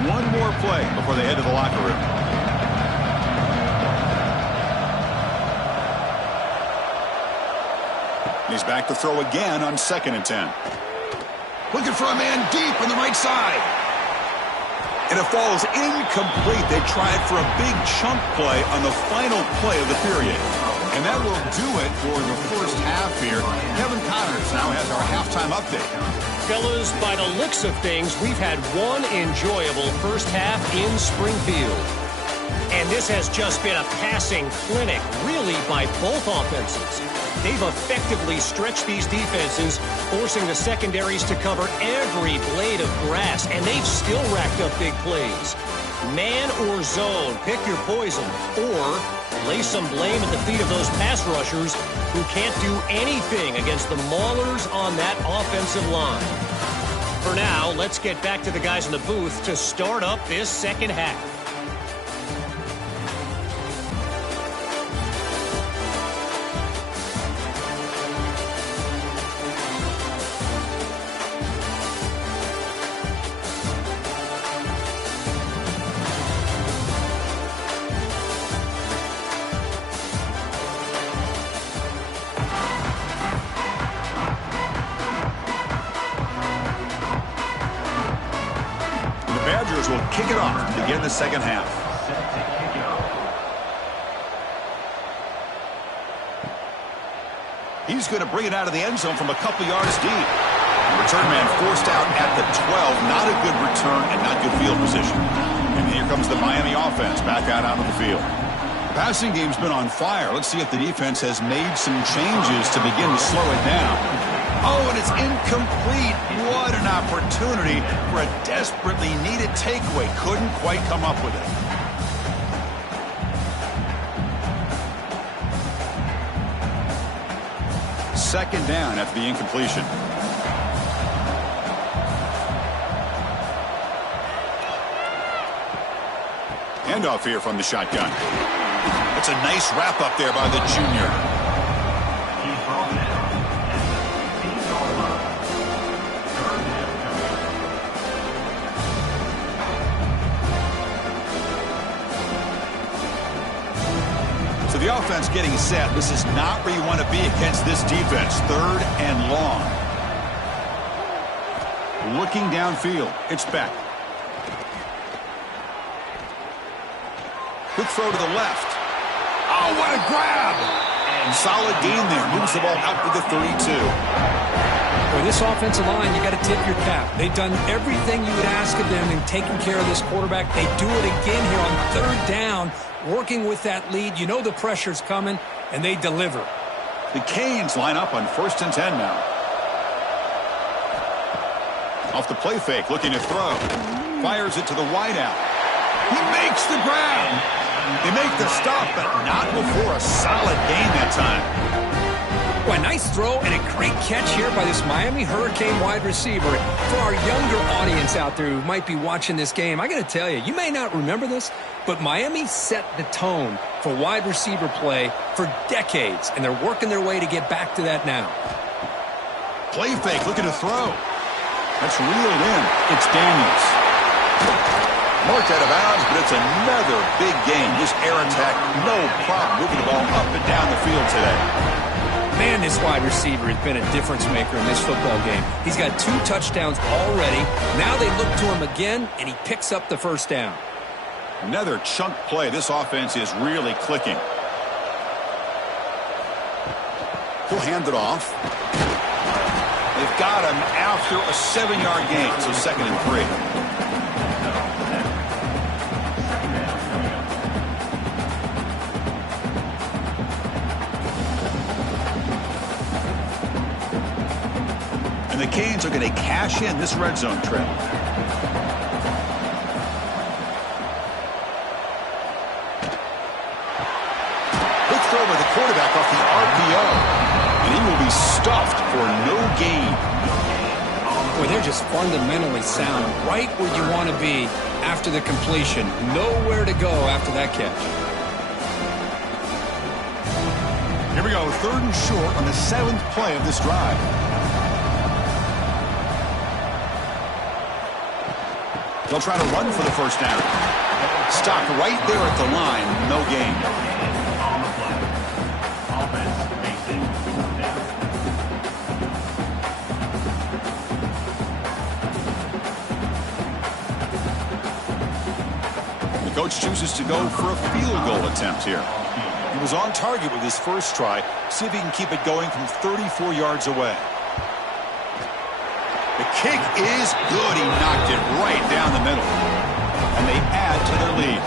One more play before they head to the locker room. He's back to throw again on 2nd and 10. Looking for a man deep on the right side. And it falls incomplete. They tried for a big chunk play on the final play of the period. And that will do it for the first half here. Kevin Connors now has our halftime update. Fellas, by the looks of things, we've had one enjoyable first half in Springfield. And this has just been a passing clinic, really, by both offenses. They've effectively stretched these defenses, forcing the secondaries to cover every blade of grass, and they've still racked up big plays. Man or zone, pick your poison, or lay some blame at the feet of those pass rushers who can't do anything against the maulers on that offensive line. For now, let's get back to the guys in the booth to start up this second half. Will kick it off to begin the second half. He's going to bring it out of the end zone from a couple yards deep. The return man forced out at the 12. Not a good return and not good field position. And here comes the Miami offense back out onto the field. The passing game's been on fire. Let's see if the defense has made some changes to begin to slow it down. Oh, and it's incomplete. What an opportunity for a desperately needed takeaway. Couldn't quite come up with it. Second down after the incompletion. Handoff here from the shotgun. It's a nice wrap up there by the junior. The offense getting set. This is not where you want to be against this defense. 3rd and long. Looking downfield. It's Beck. Quick throw to the left. Oh, what a grab! And solid gain there. Moves the ball out to the 32. For this offensive line, you got to tip your cap. They've done everything you would ask of them in taking care of this quarterback. They do it again here on 3rd down. Working with that lead, you know the pressure's coming, and they deliver. The Canes line up on 1st and 10 now. Off the play fake, looking to throw. Fires it to the wideout. He makes the grab. They make the stop, but not before a solid gain that time. Well, a nice throw and a great catch here by this Miami Hurricane wide receiver. For our younger audience out there who might be watching this game, I got to tell you, you may not remember this, but Miami set the tone for wide receiver play for decades, and they're working their way to get back to that now. Play fake, looking to throw. That's reeled in. It's Daniels. Marked out of bounds, but it's another big game. This air attack, no problem moving the ball up and down the field today. Man, this wide receiver has been a difference maker in this football game. He's got 2 touchdowns already. Now they look to him again, and he picks up the 1st down. Another chunk play. This offense is really clicking. He'll hand it off. They've got him after a 7-yard gain, so 2nd and 3. And the Canes are going to cash in this red zone trip. Good throw by the quarterback off the RPO. And he will be stuffed for no gain. where they're just fundamentally sound, right where you want to be after the completion. Nowhere to go after that catch. Here we go, 3rd and short on the 7th play of this drive. They'll try to run for the first down. Stopped right there at the line, no gain. The coach chooses to go for a field goal attempt here. He was on target with his first try. See if he can keep it going from 34 yards away. The kick is good. He knocked it right down the middle. And they add to their lead.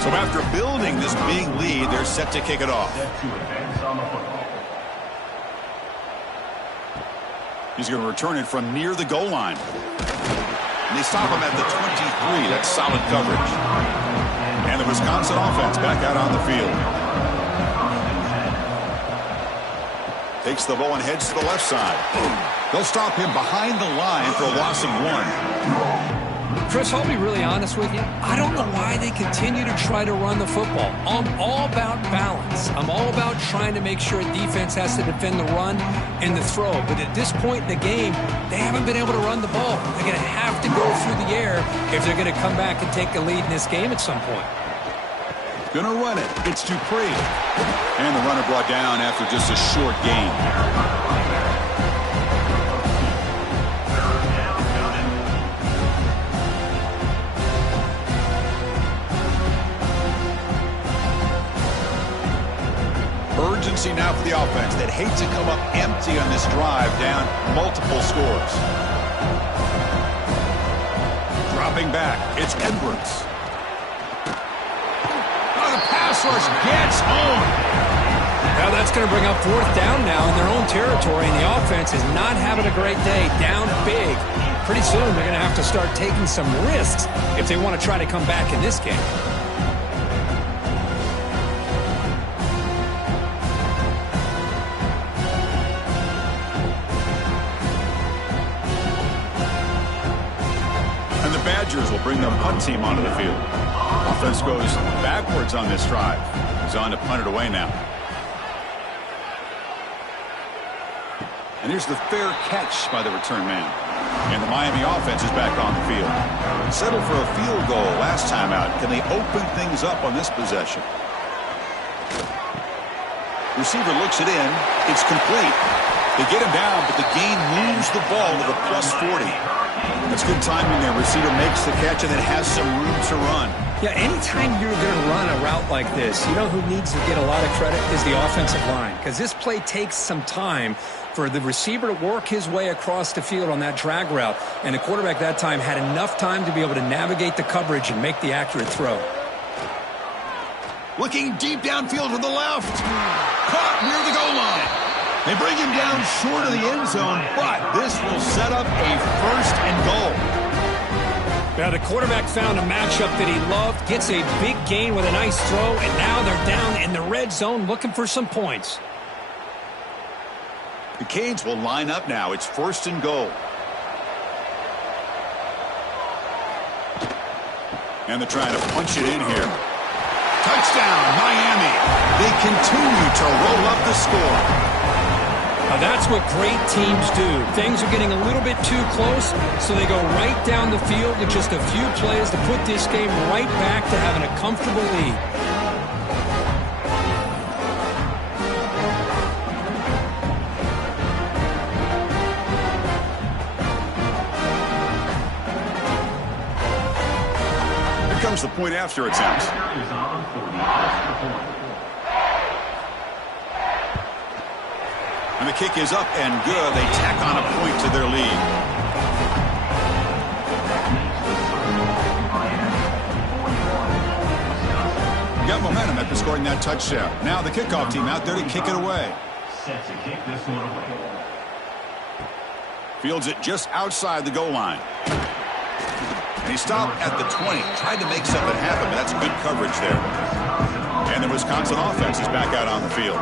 So after building this big lead, they're set to kick it off. He's going to return it from near the goal line. And they stop him at the 23. That's solid coverage. And the Wisconsin offense back out on the field. Takes the ball and heads to the left side. They'll stop him behind the line for a loss of 1. Chris, I'll be really honest with you. I don't know why they continue to try to run the football. I'm all about balance. I'm all about trying to make sure a defense has to defend the run and the throw. But at this point in the game, they haven't been able to run the ball. They're going to have to go through the air if they're going to come back and take the lead in this game at some point. Gonna run it. It's Dupree. And the runner brought down after just a short gain. Urgency now for the offense that hates to come up empty on this drive, down multiple scores. Dropping back, it's Edwards. Oh, the pass rush gets home. Now that's going to bring up 4th down now in their own territory, and the offense is not having a great day, down big. Pretty soon they're going to have to start taking some risks if they want to try to come back in this game. Badgers will bring their punt team onto the field. Offense goes backwards on this drive. He's on to punt it away now. And here's the fair catch by the return man. And the Miami offense is back on the field. Settled for a field goal last time out. Can they open things up on this possession? Receiver looks it in. It's complete. They get him down, but the gain moves the ball to the +40. That's good timing there. Receiver makes the catch and then has some room to run. Yeah, anytime you're going to run a route like this, you know who needs to get a lot of credit is the offensive line, because this play takes some time for the receiver to work his way across the field on that drag route, and the quarterback that time had enough time to be able to navigate the coverage and make the accurate throw. Looking deep downfield to the left. Caught near the goal line. They bring him down short of the end zone, but this will set up a 1st and goal. Now the quarterback found a matchup that he loved, gets a big gain with a nice throw, and now they're down in the red zone looking for some points. The Canes will line up now. It's 1st and goal. And they're trying to punch it in here. Touchdown, Miami. They continue to roll up the score. Now that's what great teams do. Things are getting a little bit too close, so they go right down the field with just a few plays to put this game right back to having a comfortable lead. Here comes the point after attempt. And the kick is up and good. They tack on a point to their lead. Got momentum after scoring that touchdown. Now the kickoff team out there to kick it away. set to kick this one away. Fields it just outside the goal line. And he stopped at the 20. Tried to make something happen, but that's good coverage there. And the Wisconsin offense is back out on the field.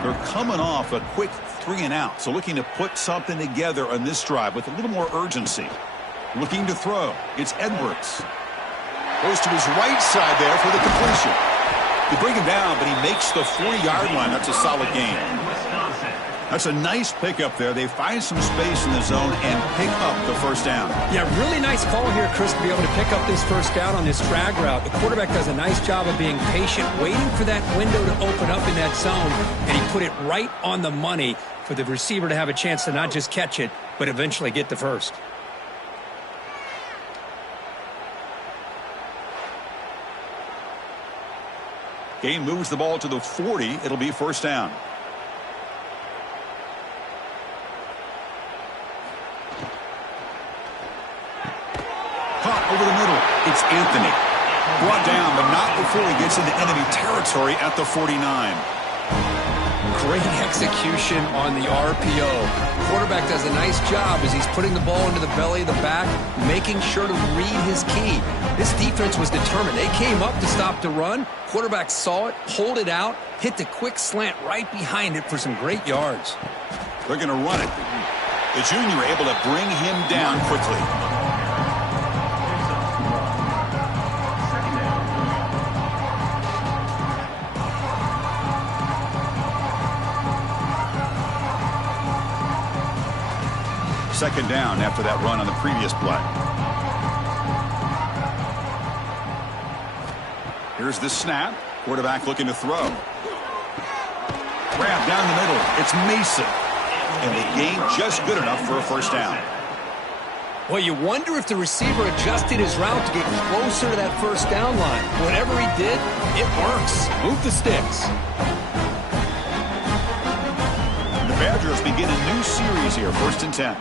They're coming off a quick 3-and-out, so looking to put something together on this drive with a little more urgency. Looking to throw. It's Edwards. Goes to his right side there for the completion. They bring him down, but he makes the 40-yard line. That's a solid gain. That's a nice pickup there. They find some space in the zone and pick up the first down. Yeah, really nice call here, Chris, to be able to pick up this first down on this drag route. The quarterback does a nice job of being patient, waiting for that window to open up in that zone, and he put it right on the money for the receiver to have a chance to not just catch it, but eventually get the first. Gain moves the ball to the 40. It'll be first down. Caught over the middle. It's Anthony. Brought down, but not before he gets into enemy territory at the 49. Great execution on the RPO. Quarterback does a nice job as he's putting the ball into the belly of the back, making sure to read his key. This defense was determined. They came up to stop the run. Quarterback saw it, pulled it out, hit the quick slant right behind it for some great yards. They're going to run it. The junior able to bring him down quickly. Second down after that run on the previous play. Here's the snap. Quarterback looking to throw. Grab down the middle. It's Mason. And the gain just good enough for a first down. Well, you wonder if the receiver adjusted his route to get closer to that first down line. Whatever he did, it works. Move the sticks. The Badgers begin a new series here. 1st and 10.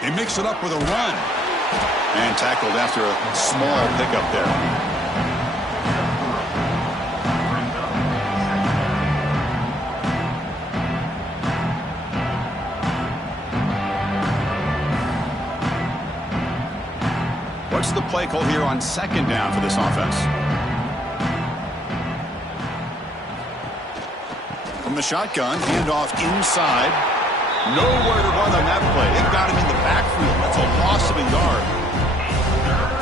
They mix it up with a run. And tackled after a small pickup there. What's the play call here on second down for this offense? From the shotgun, handoff inside. Nowhere to run on that play. It got him in the backfield. That's a loss of a yard.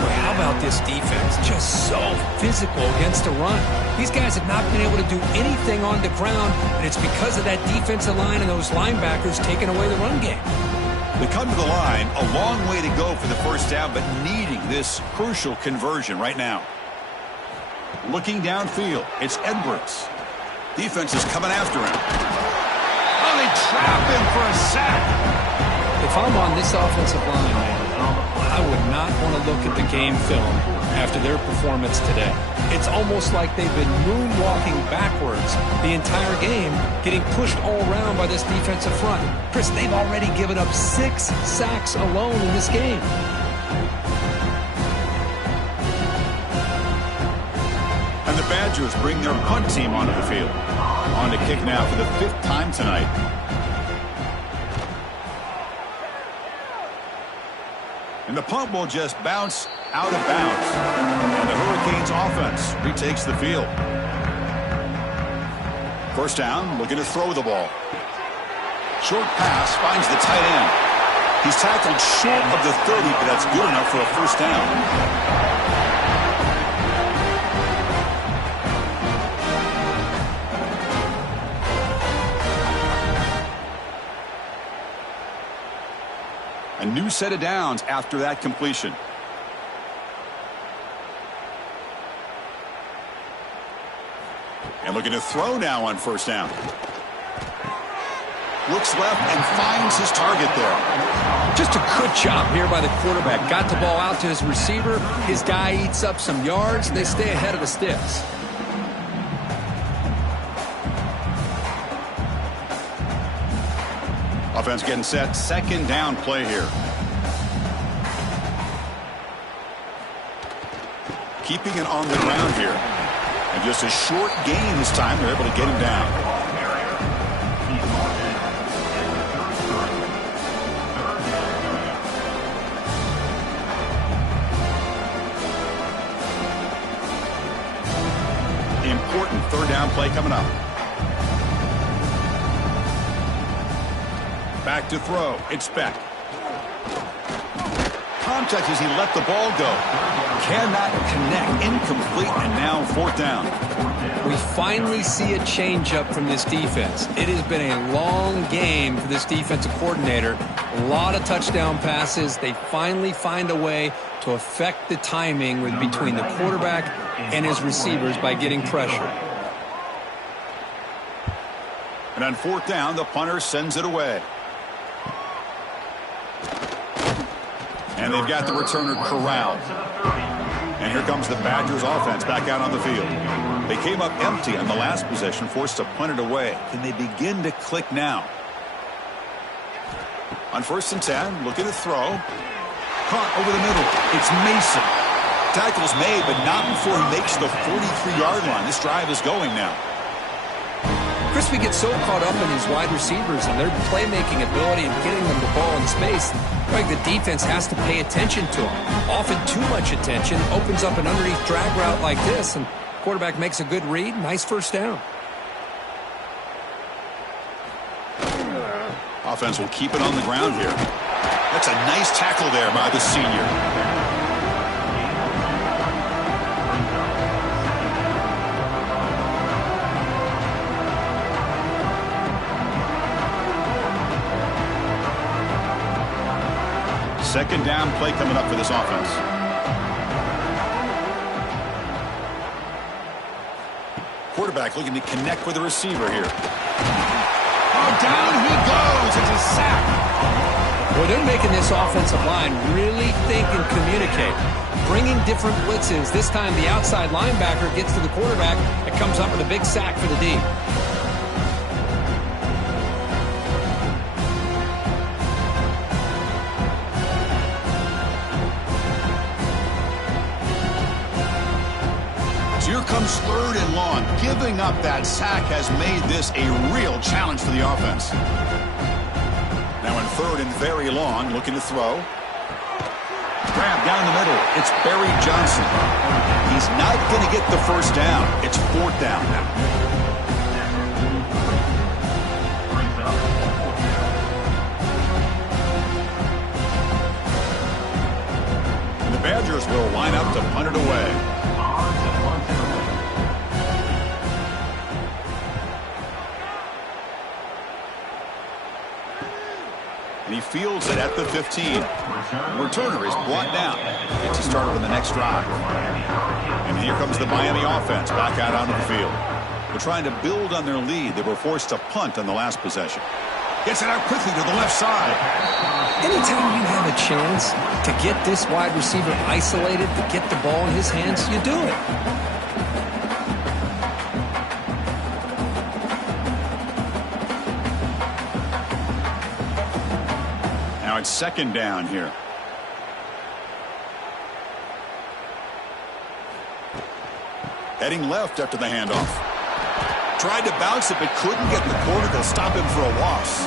Boy, how about this defense? Just so physical against the run. These guys have not been able to do anything on the ground, and it's because of that defensive line and those linebackers taking away the run game. They come to the line, a long way to go for the first down, but needing this crucial conversion right now. Looking downfield, it's Edwards. Defense is coming after him. Oh, they trap him for a sack. If I'm on this offensive line, I would not want to look at the game film after their performance today. It's almost like they've been moonwalking backwards the entire game, getting pushed all around by this defensive front. Chris, they've already given up 6 sacks alone in this game. And the Badgers bring their punt team onto the field. On to kick now for the 5th time tonight. And the punt will just bounce out of bounds. And the Hurricanes offense retakes the field. First down, looking to throw the ball. Short pass finds the tight end. He's tackled short of the 30, but that's good enough for a first down. A new set of downs after that completion. And looking to throw now on first down. Looks left and finds his target there. Just a good job here by the quarterback. Got the ball out to his receiver. His guy eats up some yards, and they stay ahead of the sticks. Offense getting set. Second down play here. Keeping it on the ground here. Just a short gain this time. They're able to get him down. Important third down play coming up. Back to throw. It's Beck. Contact as he let the ball go. Cannot connect. Incomplete. And now fourth down. We finally see a changeup from this defense. It has been a long game for this defensive coordinator. A lot of touchdown passes. They finally find a way to affect the timing between the quarterback and his receivers by getting pressure. And on fourth down, the punter sends it away. And they've got the returner corralled. And here comes the Badgers offense back out on the field. They came up empty on the last possession, forced to punt it away. Can they begin to click now? On 1st and 10, looking to throw. Caught over the middle. It's Mason. Tackle's made, but not before he makes the 43-yard line. This drive is going now. Crispy gets so caught up in his wide receivers and their playmaking ability and getting them the ball in space. Like the defense has to pay attention to him. Often too much attention. Opens up an underneath drag route like this, and quarterback makes a good read. Nice first down. Offense will keep it on the ground here. That's a nice tackle there by the senior. Second down play coming up for this offense. Quarterback looking to connect with the receiver here. Oh, down he goes. It's a sack. Well, they're making this offensive line really think and communicate. Bringing different blitzes. This time the outside linebacker gets to the quarterback and comes up with a big sack for the D. Here comes third and long. Giving up that sack has made this a real challenge for the offense. Now in third and very long, looking to throw. Grab down the middle. It's Barry Johnson. He's not going to get the first down. It's fourth down now. And the Badgers will line up to punt it away. And he fields it at the 15. Returner is brought down. Gets a start on the next drive. And here comes the Miami offense back out onto the field. They're trying to build on their lead. They were forced to punt on the last possession. Gets it out quickly to the left side. Anytime you have a chance to get this wide receiver isolated, to get the ball in his hands, you do it. It's second down here. Heading left after the handoff. Tried to bounce it, but couldn't get the corner to stop him for a loss.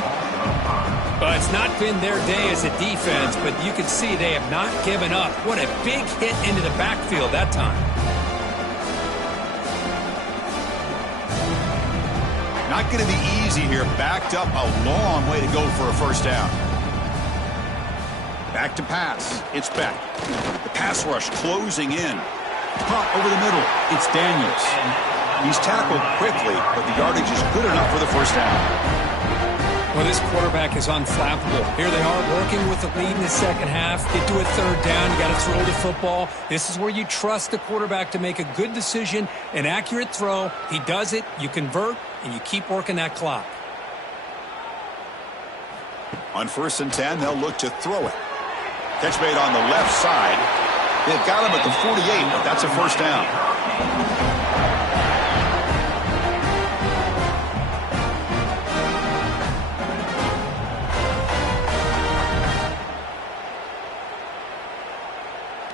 Well, it's not been their day as a defense, but you can see they have not given up. What a big hit into the backfield that time. Not going to be easy here. Backed up a long way to go for a first down. Back to pass. It's Beck. The pass rush closing in. Caught over the middle. It's Daniels. He's tackled quickly, but the yardage is good enough for the first down. Well, this quarterback is unflappable. Here they are working with the lead in the second half. Get to a third down. You got to throw the football. This is where you trust the quarterback to make a good decision, an accurate throw. He does it. You convert, and you keep working that clock. On 1st and 10, they'll look to throw it. Catch made on the left side. They've got him at the 48, but that's a first down.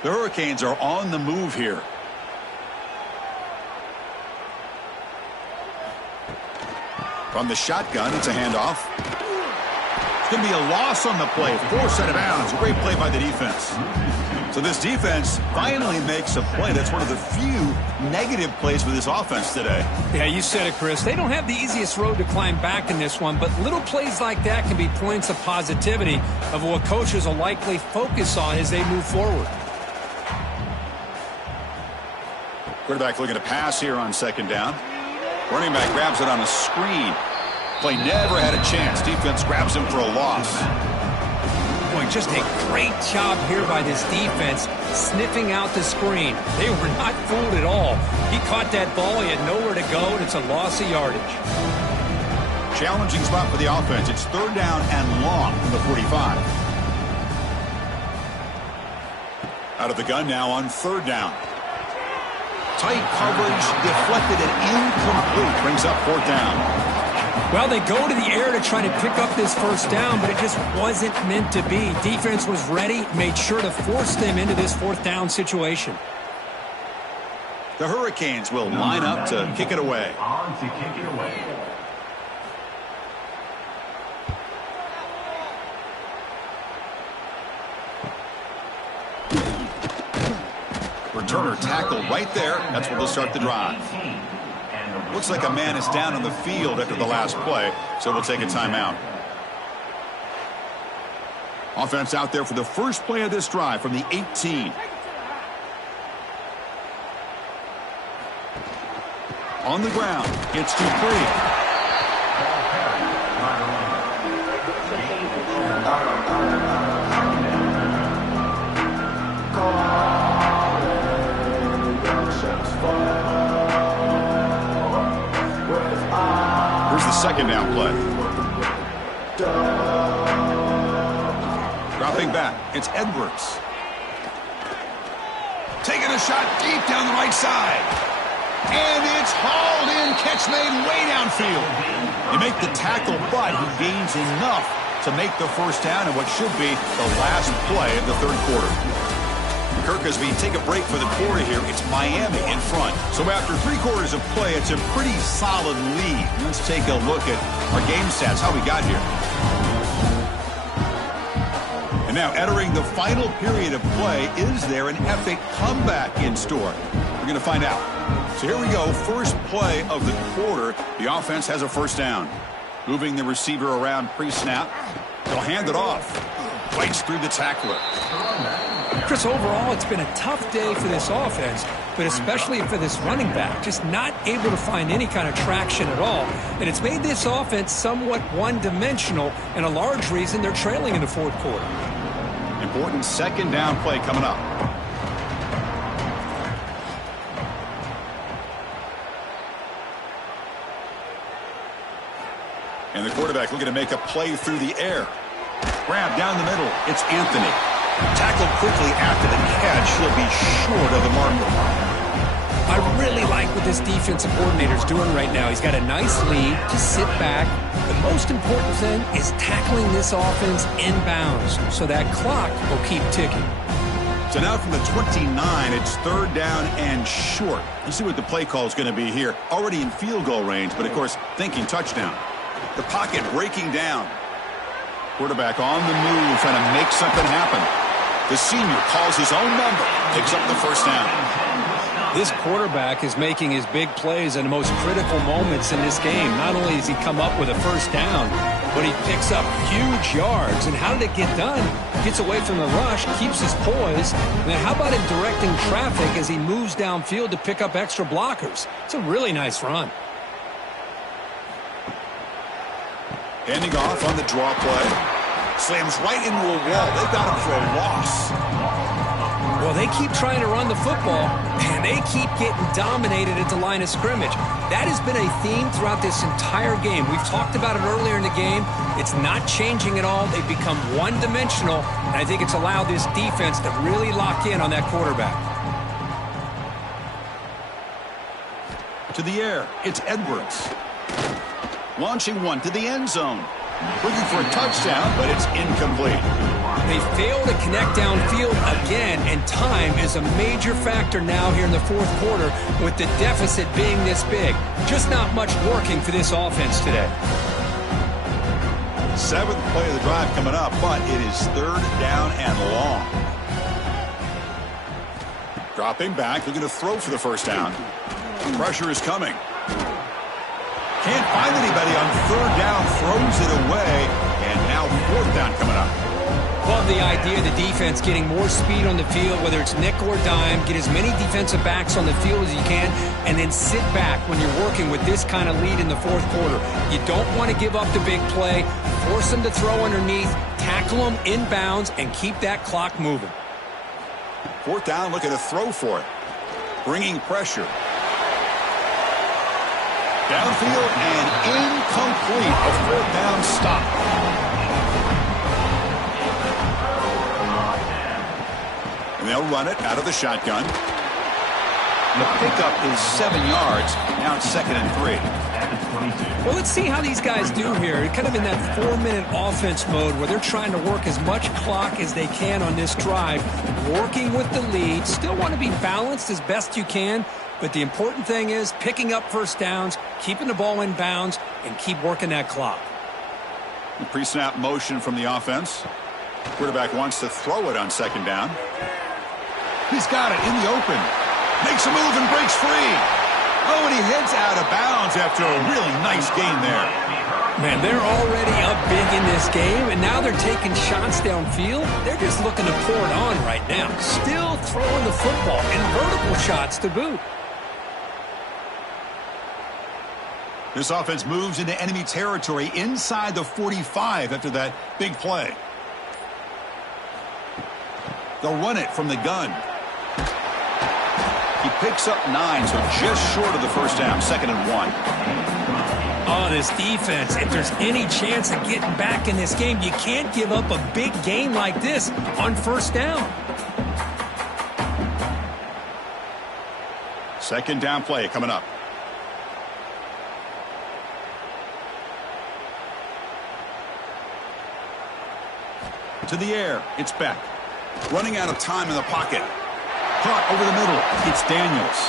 The Hurricanes are on the move here. From the shotgun, it's a handoff. It's going to be a loss on the play. Forced out of bounds. Great play by the defense. So this defense finally makes a play. That's one of the few negative plays for this offense today. Yeah, you said it, Chris. They don't have the easiest road to climb back in this one, but little plays like that can be points of positivity of what coaches will likely focus on as they move forward. Quarterback looking to pass here on second down. Running back grabs it on a screen. Play never had a chance. Defense grabs him for a loss. Boy, just a great job here by this defense, sniffing out the screen. They were not fooled at all. He caught that ball. He had nowhere to go, and it's a loss of yardage. Challenging spot for the offense. It's third down and long from the 45. Out of the gun now on third down. Tight coverage, deflected and incomplete. Brings up fourth down. Well, they go to the air to try to pick up this first down, but it just wasn't meant to be. Defense was ready, made sure to force them into this fourth down situation. The Hurricanes will line up to kick it away. On to kick it away. Returner tackle right there. That's where they'll start the drive. Looks like a man is down on the field after the last play, so we'll take a timeout. Offense out there for the first play of this drive from the 18. On the ground, it's Dupree. Second down play. Dropping back, it's Edwards. Taking a shot deep down the right side. And it's hauled in, catch made way downfield. You make the tackle, but he gains enough to make the first down in what should be the last play of the third quarter. Kirk, as we take a break for the quarter here, it's Miami in front. So after 3 quarters of play, it's a pretty solid lead. Let's take a look at our game stats, how we got here. And now entering the final period of play, is there an epic comeback in store? We're going to find out. So here we go, first play of the quarter. The offense has a first down. Moving the receiver around pre-snap. They'll hand it off. Bites through the tackler. Chris, overall, it's been a tough day for this offense, but especially for this running back. Just not able to find any kind of traction at all. And it's made this offense somewhat one-dimensional, and a large reason they're trailing in the fourth quarter. Important second down play coming up. And the quarterback looking to make a play through the air. Grab down the middle. It's Anthony. Tackled quickly after the catch. He'll be short of the marker. I really like what this defensive coordinator's doing right now. He's got a nice lead. Just sit back. The most important thing is tackling this offense inbounds so that clock will keep ticking. So now from the 29, it's third down and short. Let's see what the play call is going to be here. Already in field goal range, but of course thinking touchdown. The pocket breaking down. Quarterback on the move, trying to make something happen. The senior calls his own number, picks up the first down. This quarterback is making his big plays in the most critical moments in this game. Not only does he come up with a first down, but he picks up huge yards. And how did it get done? Gets away from the rush, keeps his poise. And then how about him directing traffic as he moves downfield to pick up extra blockers? It's a really nice run. Handing off on the draw play. Slams right into a wall. They got him for a loss. Well, they keep trying to run the football, and they keep getting dominated at the line of scrimmage. That has been a theme throughout this entire game. We've talked about it earlier in the game. It's not changing at all. They've become one-dimensional, and I think it's allowed this defense to really lock in on that quarterback. To the air, it's Edwards. Launching one to the end zone. Looking for a touchdown, but it's incomplete. They fail to connect downfield again, and time is a major factor now here in the fourth quarter with the deficit being this big. Just not much working for this offense today. 7th play of the drive coming up, but it is 3rd down and long. Dropping back, looking to throw for the first down. Pressure is coming. Can't find anybody on 3rd down, throws it away, and now 4th down coming up. Love the idea of the defense getting more speed on the field, whether it's nickel or dime, get as many defensive backs on the field as you can, and then sit back when you're working with this kind of lead in the fourth quarter. You don't want to give up the big play, force them to throw underneath, tackle them inbounds, and keep that clock moving. 4th down, looking to throw for it. Bringing pressure. Downfield and incomplete. A 4th down stop. And they'll run it out of the shotgun. The pickup is 7 yards. Now it's 2nd and 3. Well, let's see how these guys do here. Kind of in that 4-minute offense mode where they're trying to work as much clock as they can on this drive, working with the lead. Still want to be balanced as best you can, but the important thing is picking up first downs, keeping the ball in bounds, and keep working that clock. The pre-snap motion from the offense. Quarterback wants to throw it on 2nd down. He's got it in the open. Makes a move and breaks free. Oh, and he heads out of bounds after a really nice gain there. Man, they're already up big in this game, and now they're taking shots downfield. They're just looking to pour it on right now. Still throwing the football, and vertical shots to boot. This offense moves into enemy territory inside the 45 after that big play. They'll run it from the gun. He picks up 9, so just short of the first down, 2nd and 1. Oh, this defense, if there's any chance of getting back in this game, you can't give up a big gain like this on first down. 2nd down play coming up. To the air, it's Beck. Running out of time in the pocket. Caught over the middle. It's Daniels.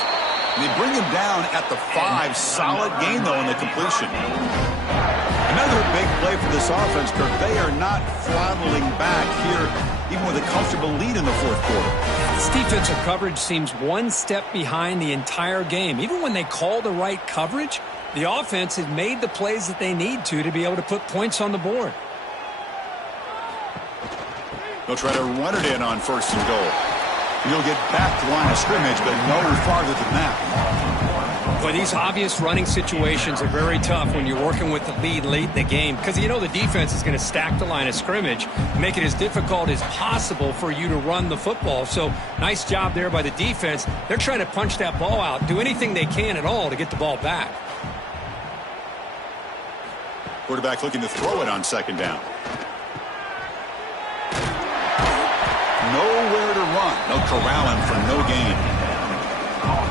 And they bring him down at the 5. Solid gain, though, in the completion. Another big play for this offense, Kirk. They are not throttling back here, even with a comfortable lead in the fourth quarter. This defensive coverage seems one step behind the entire game. Even when they call the right coverage, the offense has made the plays that they need to be able to put points on the board. They'll try to run it in on 1st and goal. You'll get back to the line of scrimmage, but no farther than that. But these obvious running situations are very tough when you're working with the lead late in the game, because you know the defense is going to stack the line of scrimmage, make it as difficult as possible for you to run the football. So nice job there by the defense. They're trying to punch that ball out, do anything they can at all to get the ball back. Quarterback looking to throw it on 2nd down. Nowhere to run. They'll corral him for no gain.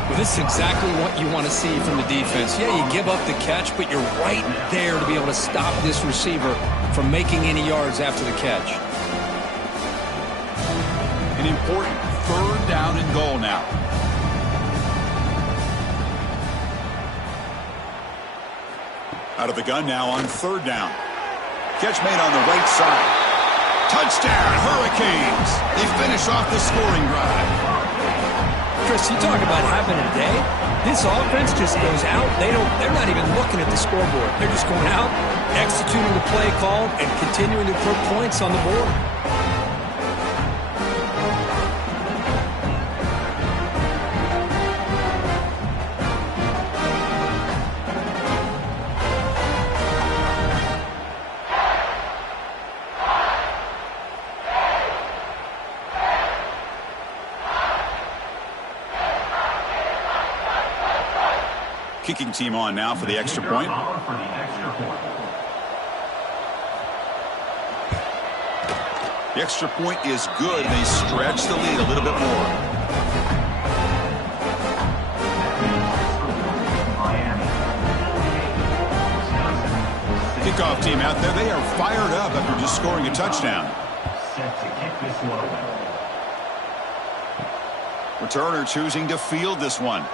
Well, this is exactly what you want to see from the defense. Yeah, you give up the catch, but you're right there to be able to stop this receiver from making any yards after the catch. An important 3rd down and goal now. Out of the gun now on 3rd down. Catch made on the right side. Touchdown, Hurricanes. They finish off the scoring drive. Chris, you talk about having a day. This offense just goes out. They're not even looking at the scoreboard. They're just going out, executing the play called, and continuing to put points on the board. Kicking team on now for the extra point. The extra point is good. They stretch the lead a little bit more. Kickoff team out there. They are fired up after just scoring a touchdown. this one away. Returner choosing to field this one.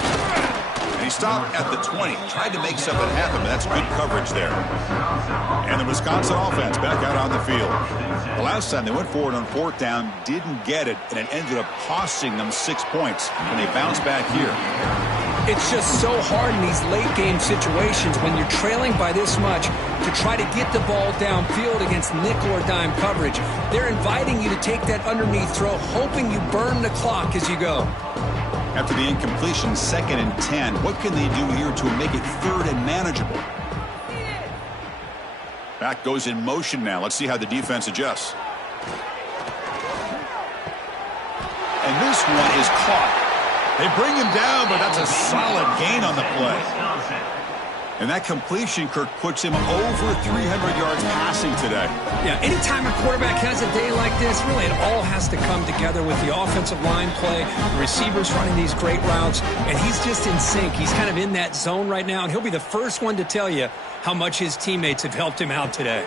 And he stopped at the 20. Tried to make something happen, but that's good coverage there. And the Wisconsin offense back out on the field. The last time they went forward on fourth down, didn't get it, and it ended up costing them 6 points. And they bounced back here. It's just so hard in these late-game situations when you're trailing by this much to try to get the ball downfield against nickel or dime coverage. They're inviting you to take that underneath throw, hoping you burn the clock as you go. After the incompletion, 2nd and 10, what can they do here to make it 3rd and manageable? Back goes in motion now. Let's see how the defense adjusts. And this one is caught. They bring him down, but that's a solid gain on the play. And that completion, Kirk, puts him over 300 yards passing today. Yeah, anytime a quarterback has a day like this, really it all has to come together with the offensive line play, the receivers running these great routes, and he's just in sync. He's kind of in that zone right now, and he'll be the first one to tell you how much his teammates have helped him out today.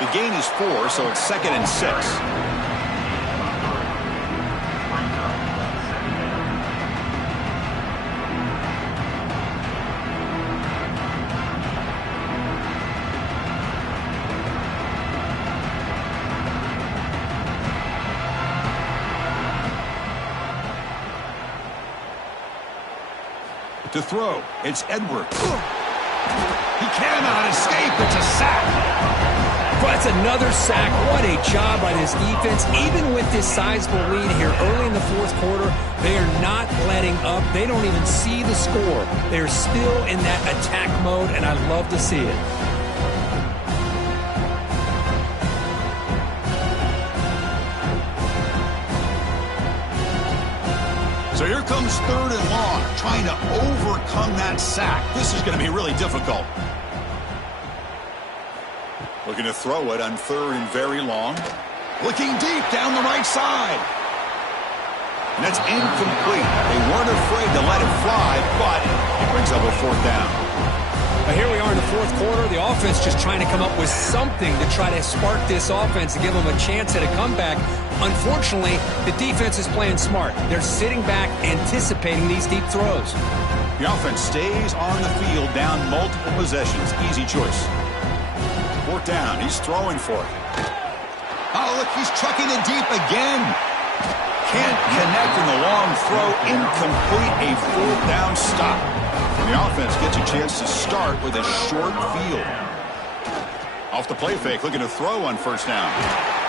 The gain is 4, so it's 2nd and 6. To throw, it's Edwards. He cannot escape. It's a sack. But it's another sack. What a job by this defense. Even with this sizable lead here early in the fourth quarter, they are not letting up. They don't even see the score. They're still in that attack mode, and I love to see it. So here comes 3rd and long, trying to overcome that sack. This is going to be really difficult. Looking to throw it on 3rd and very long. Looking deep down the right side. And that's incomplete. They weren't afraid to let it fly, but it brings up a 4th down. Now here we are in the fourth quarter. The offense just trying to come up with something to try to spark this offense and give them a chance at a comeback. Unfortunately, the defense is playing smart. They're sitting back, anticipating these deep throws. The offense stays on the field, down multiple possessions. Easy choice. 4th down. He's throwing for it. Oh, look, he's chucking it deep again. Can't connect in the long throw. Incomplete. A 4th down stop. And the offense gets a chance to start with a short field. Off the play fake, looking to throw on 1st down.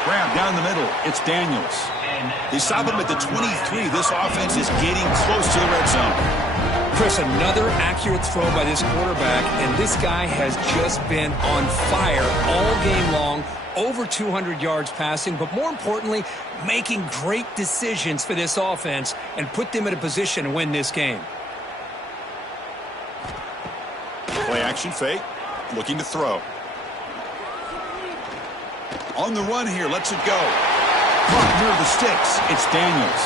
Grab down the middle. It's Daniels. They stop him at the 23. This offense is getting close to the red zone. Chris, another accurate throw by this quarterback, and this guy has just been on fire all game long. Over 200 yards passing, but more importantly, making great decisions for this offense and put them in a position to win this game. Play action fake. Looking to throw. On the run here, lets it go. Caught near the sticks. It's Daniels.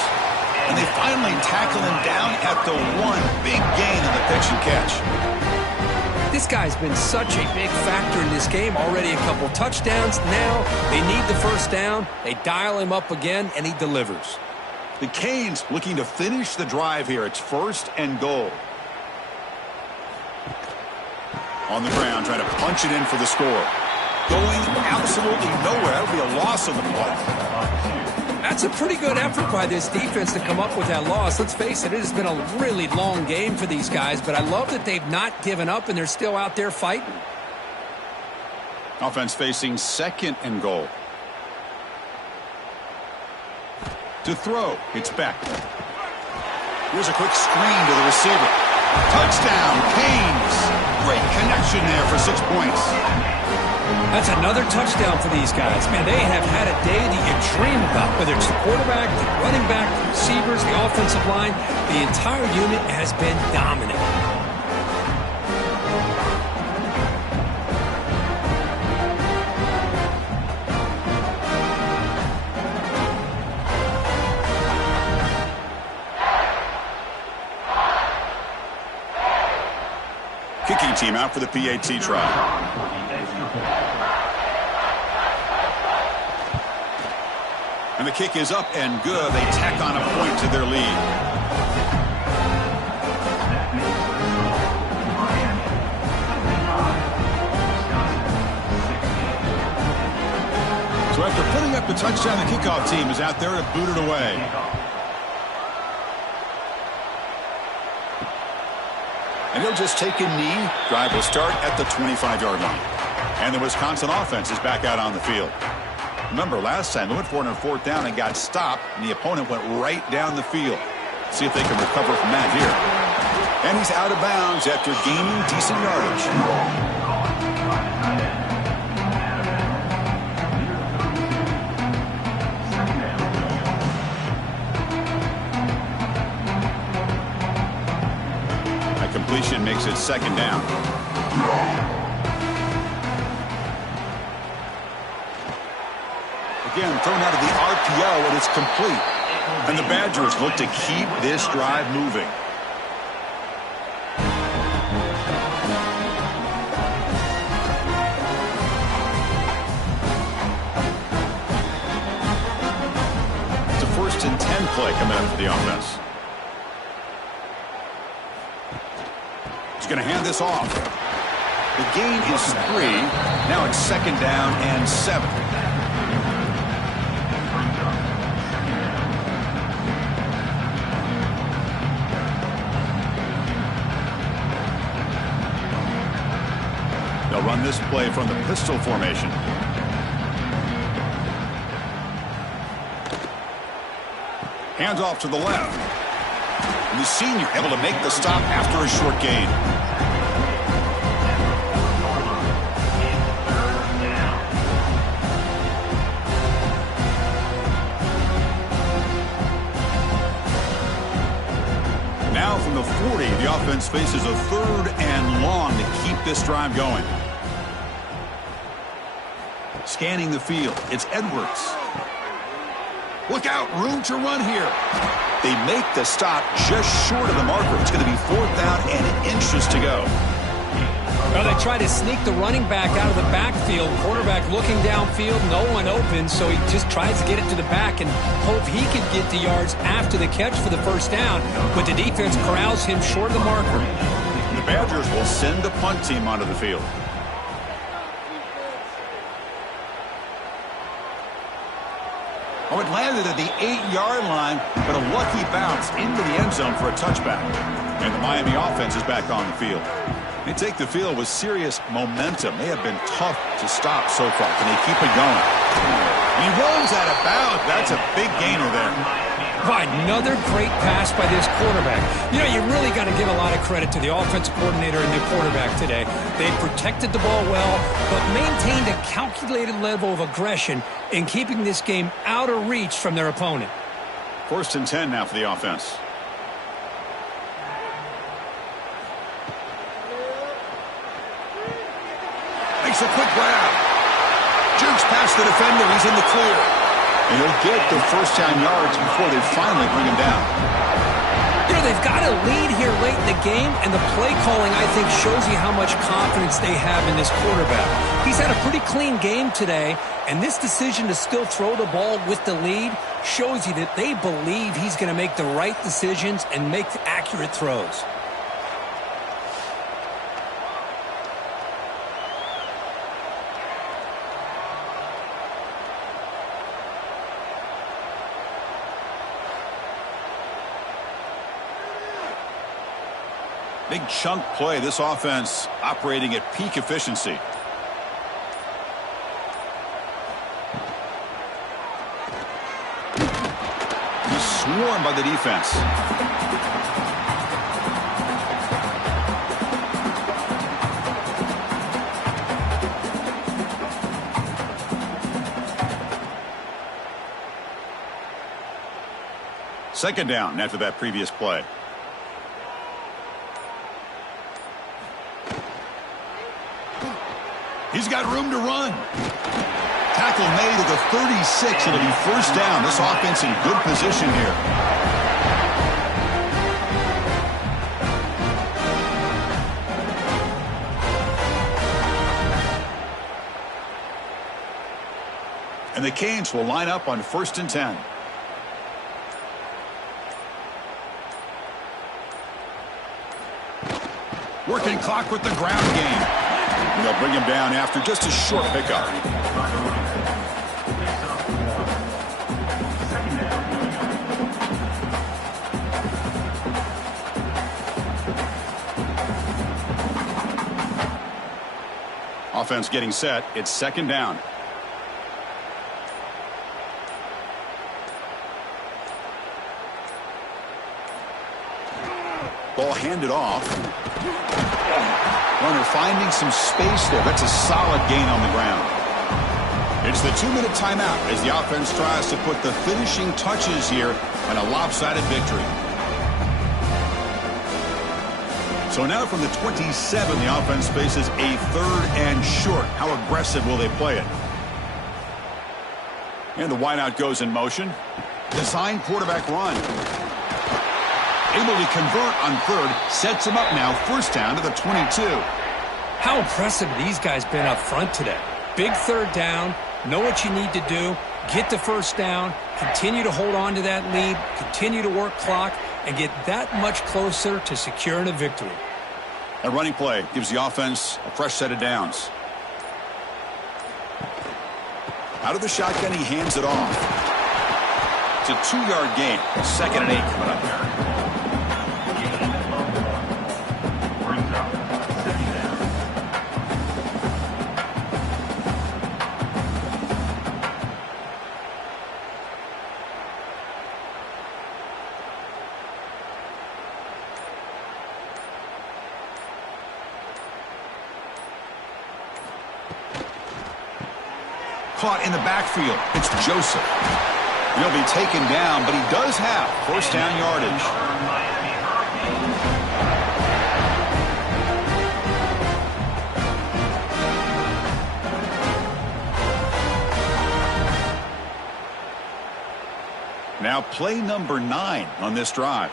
And they finally tackle him down at the 1. Big gain on the pitch and catch. This guy's been such a big factor in this game. Already a couple touchdowns. Now they need the 1st down. They dial him up again, and he delivers. The Canes looking to finish the drive here. It's 1st and goal. On the ground, trying to punch it in for the score. Going absolutely nowhere. That would be a loss of the play. That's a pretty good effort by this defense to come up with that loss. Let's face it, it has been a really long game for these guys, but I love that they've not given up and they're still out there fighting. Offense facing 2nd and goal. To throw, it's Beck. Here's a quick screen to the receiver. Touchdown, Canes. Great connection there for 6 points. That's another touchdown for these guys. Man, they have had a day that you dream about. Whether it's the quarterback, the running back, the receivers, the offensive line, the entire unit has been dominant. Kicking team out for the PAT try. And the kick is up and good. They tack on a point to their lead. So after putting up the touchdown, the kickoff team is out there to boot it away. And he'll just take a knee. Drive will start at the 25-yard line. And the Wisconsin offense is back out on the field. Remember, last time they went for it on 4th down and got stopped, and the opponent went right down the field. See if they can recover from that here. And he's out of bounds after gaining decent yardage. Completion makes it 2nd down. Again, thrown out of the RPO, and it's complete. And the Badgers look to keep this drive moving. It's a 1st and 10 play coming up for the offense. He's going to hand this off. The gain is 3. Now it's 2nd down and 7. They'll run this play from the pistol formation. Hands off to the left. And the senior able to make the stop after a short gain. Now from the 40, the offense faces a 3rd and long to keep this drive going. Scanning the field, it's Edwards. Look out, room to run here. They make the stop just short of the marker. It's going to be 4th down and inches to go. Well, they try to sneak the running back out of the backfield. Quarterback looking downfield, no one open, so he just tries to get it to the back and hope he can get the yards after the catch for the 1st down. But the defense corrals him short of the marker. The Badgers will send the punt team onto the field. Oh, it landed at the 8-yard line, but a lucky bounce into the end zone for a touchback. And the Miami offense is back on the field. They take the field with serious momentum. They have been tough to stop so far. Can they keep it going? He runs out of bounds. That's a big gainer there. Another great pass by this quarterback. You know, you really got to give a lot of credit to the offensive coordinator and the quarterback today. They protected the ball well, but maintained a calculated level of aggression in keeping this game out of reach from their opponent. 1st and 10 now for the offense. Makes a quick grab. Jukes past the defender. He's in the clear. And he'll get the 1st down yards before they finally bring him down. You know, they've got a lead here late in the game, and the play calling, I think, shows you how much confidence they have in this quarterback. He's had a pretty clean game today, and this decision to still throw the ball with the lead shows you that they believe he's going to make the right decisions and make accurate throws. Big chunk play. This offense operating at peak efficiency. He's swarmed by the defense. Second down after that previous play. He's got room to run. Tackle made at the 36. It'll be 1st down. This offense in good position here. And And the Canes will line up on 1st and 10. Working clock with the ground game. And they'll bring him down after just a short pickup. Offense getting set. It's 2nd down. Ball handed off. Runner finding some space there. That's a solid gain on the ground. It's the 2-minute timeout as the offense tries to put the finishing touches here on a lopsided victory. So now from the 27, the offense faces a 3rd and short. How aggressive will they play it? And the wideout goes in motion. Design quarterback run. Able to convert on 3rd. Sets him up now. 1st down to the 22. How impressive these guys been up front today. Big 3rd down. Know what you need to do. Get the 1st down. Continue to hold on to that lead. Continue to work clock. And get that much closer to securing a victory. A running play gives the offense a fresh set of downs. Out of the shotgun, he hands it off. It's a 2-yard gain. 2nd and 8 coming up here. Caught in the backfield. It's Joseph. He'll be taken down, but he does have 1st down yardage. Now play number 9 on this drive.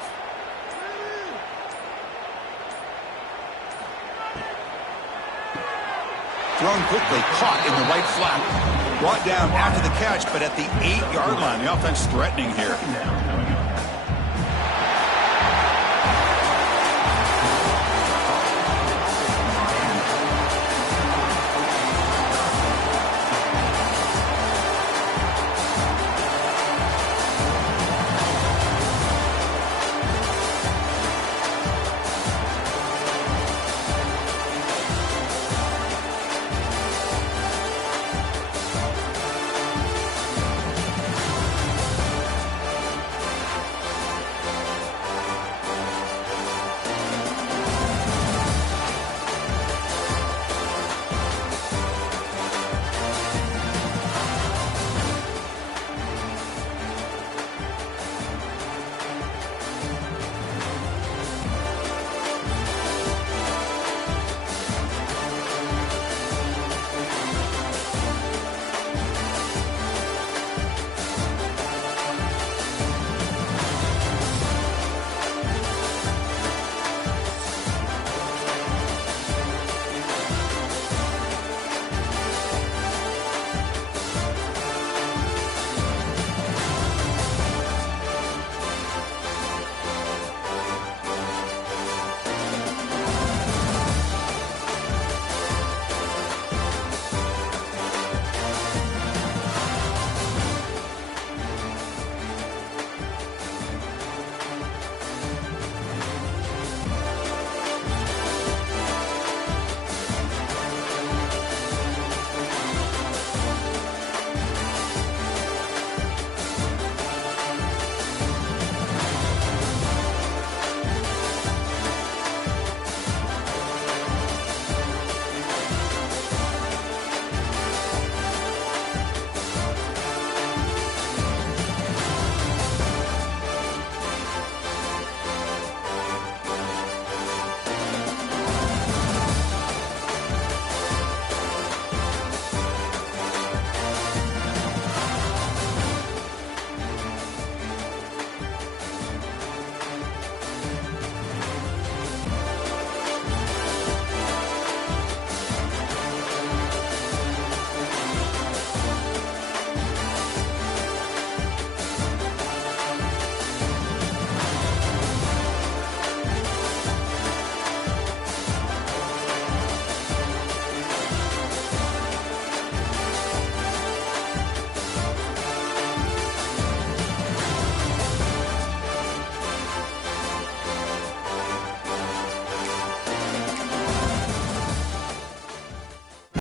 Thrown quickly, caught in the right flat. Brought down after the catch, but at the 8-yard line. The offense threatening here.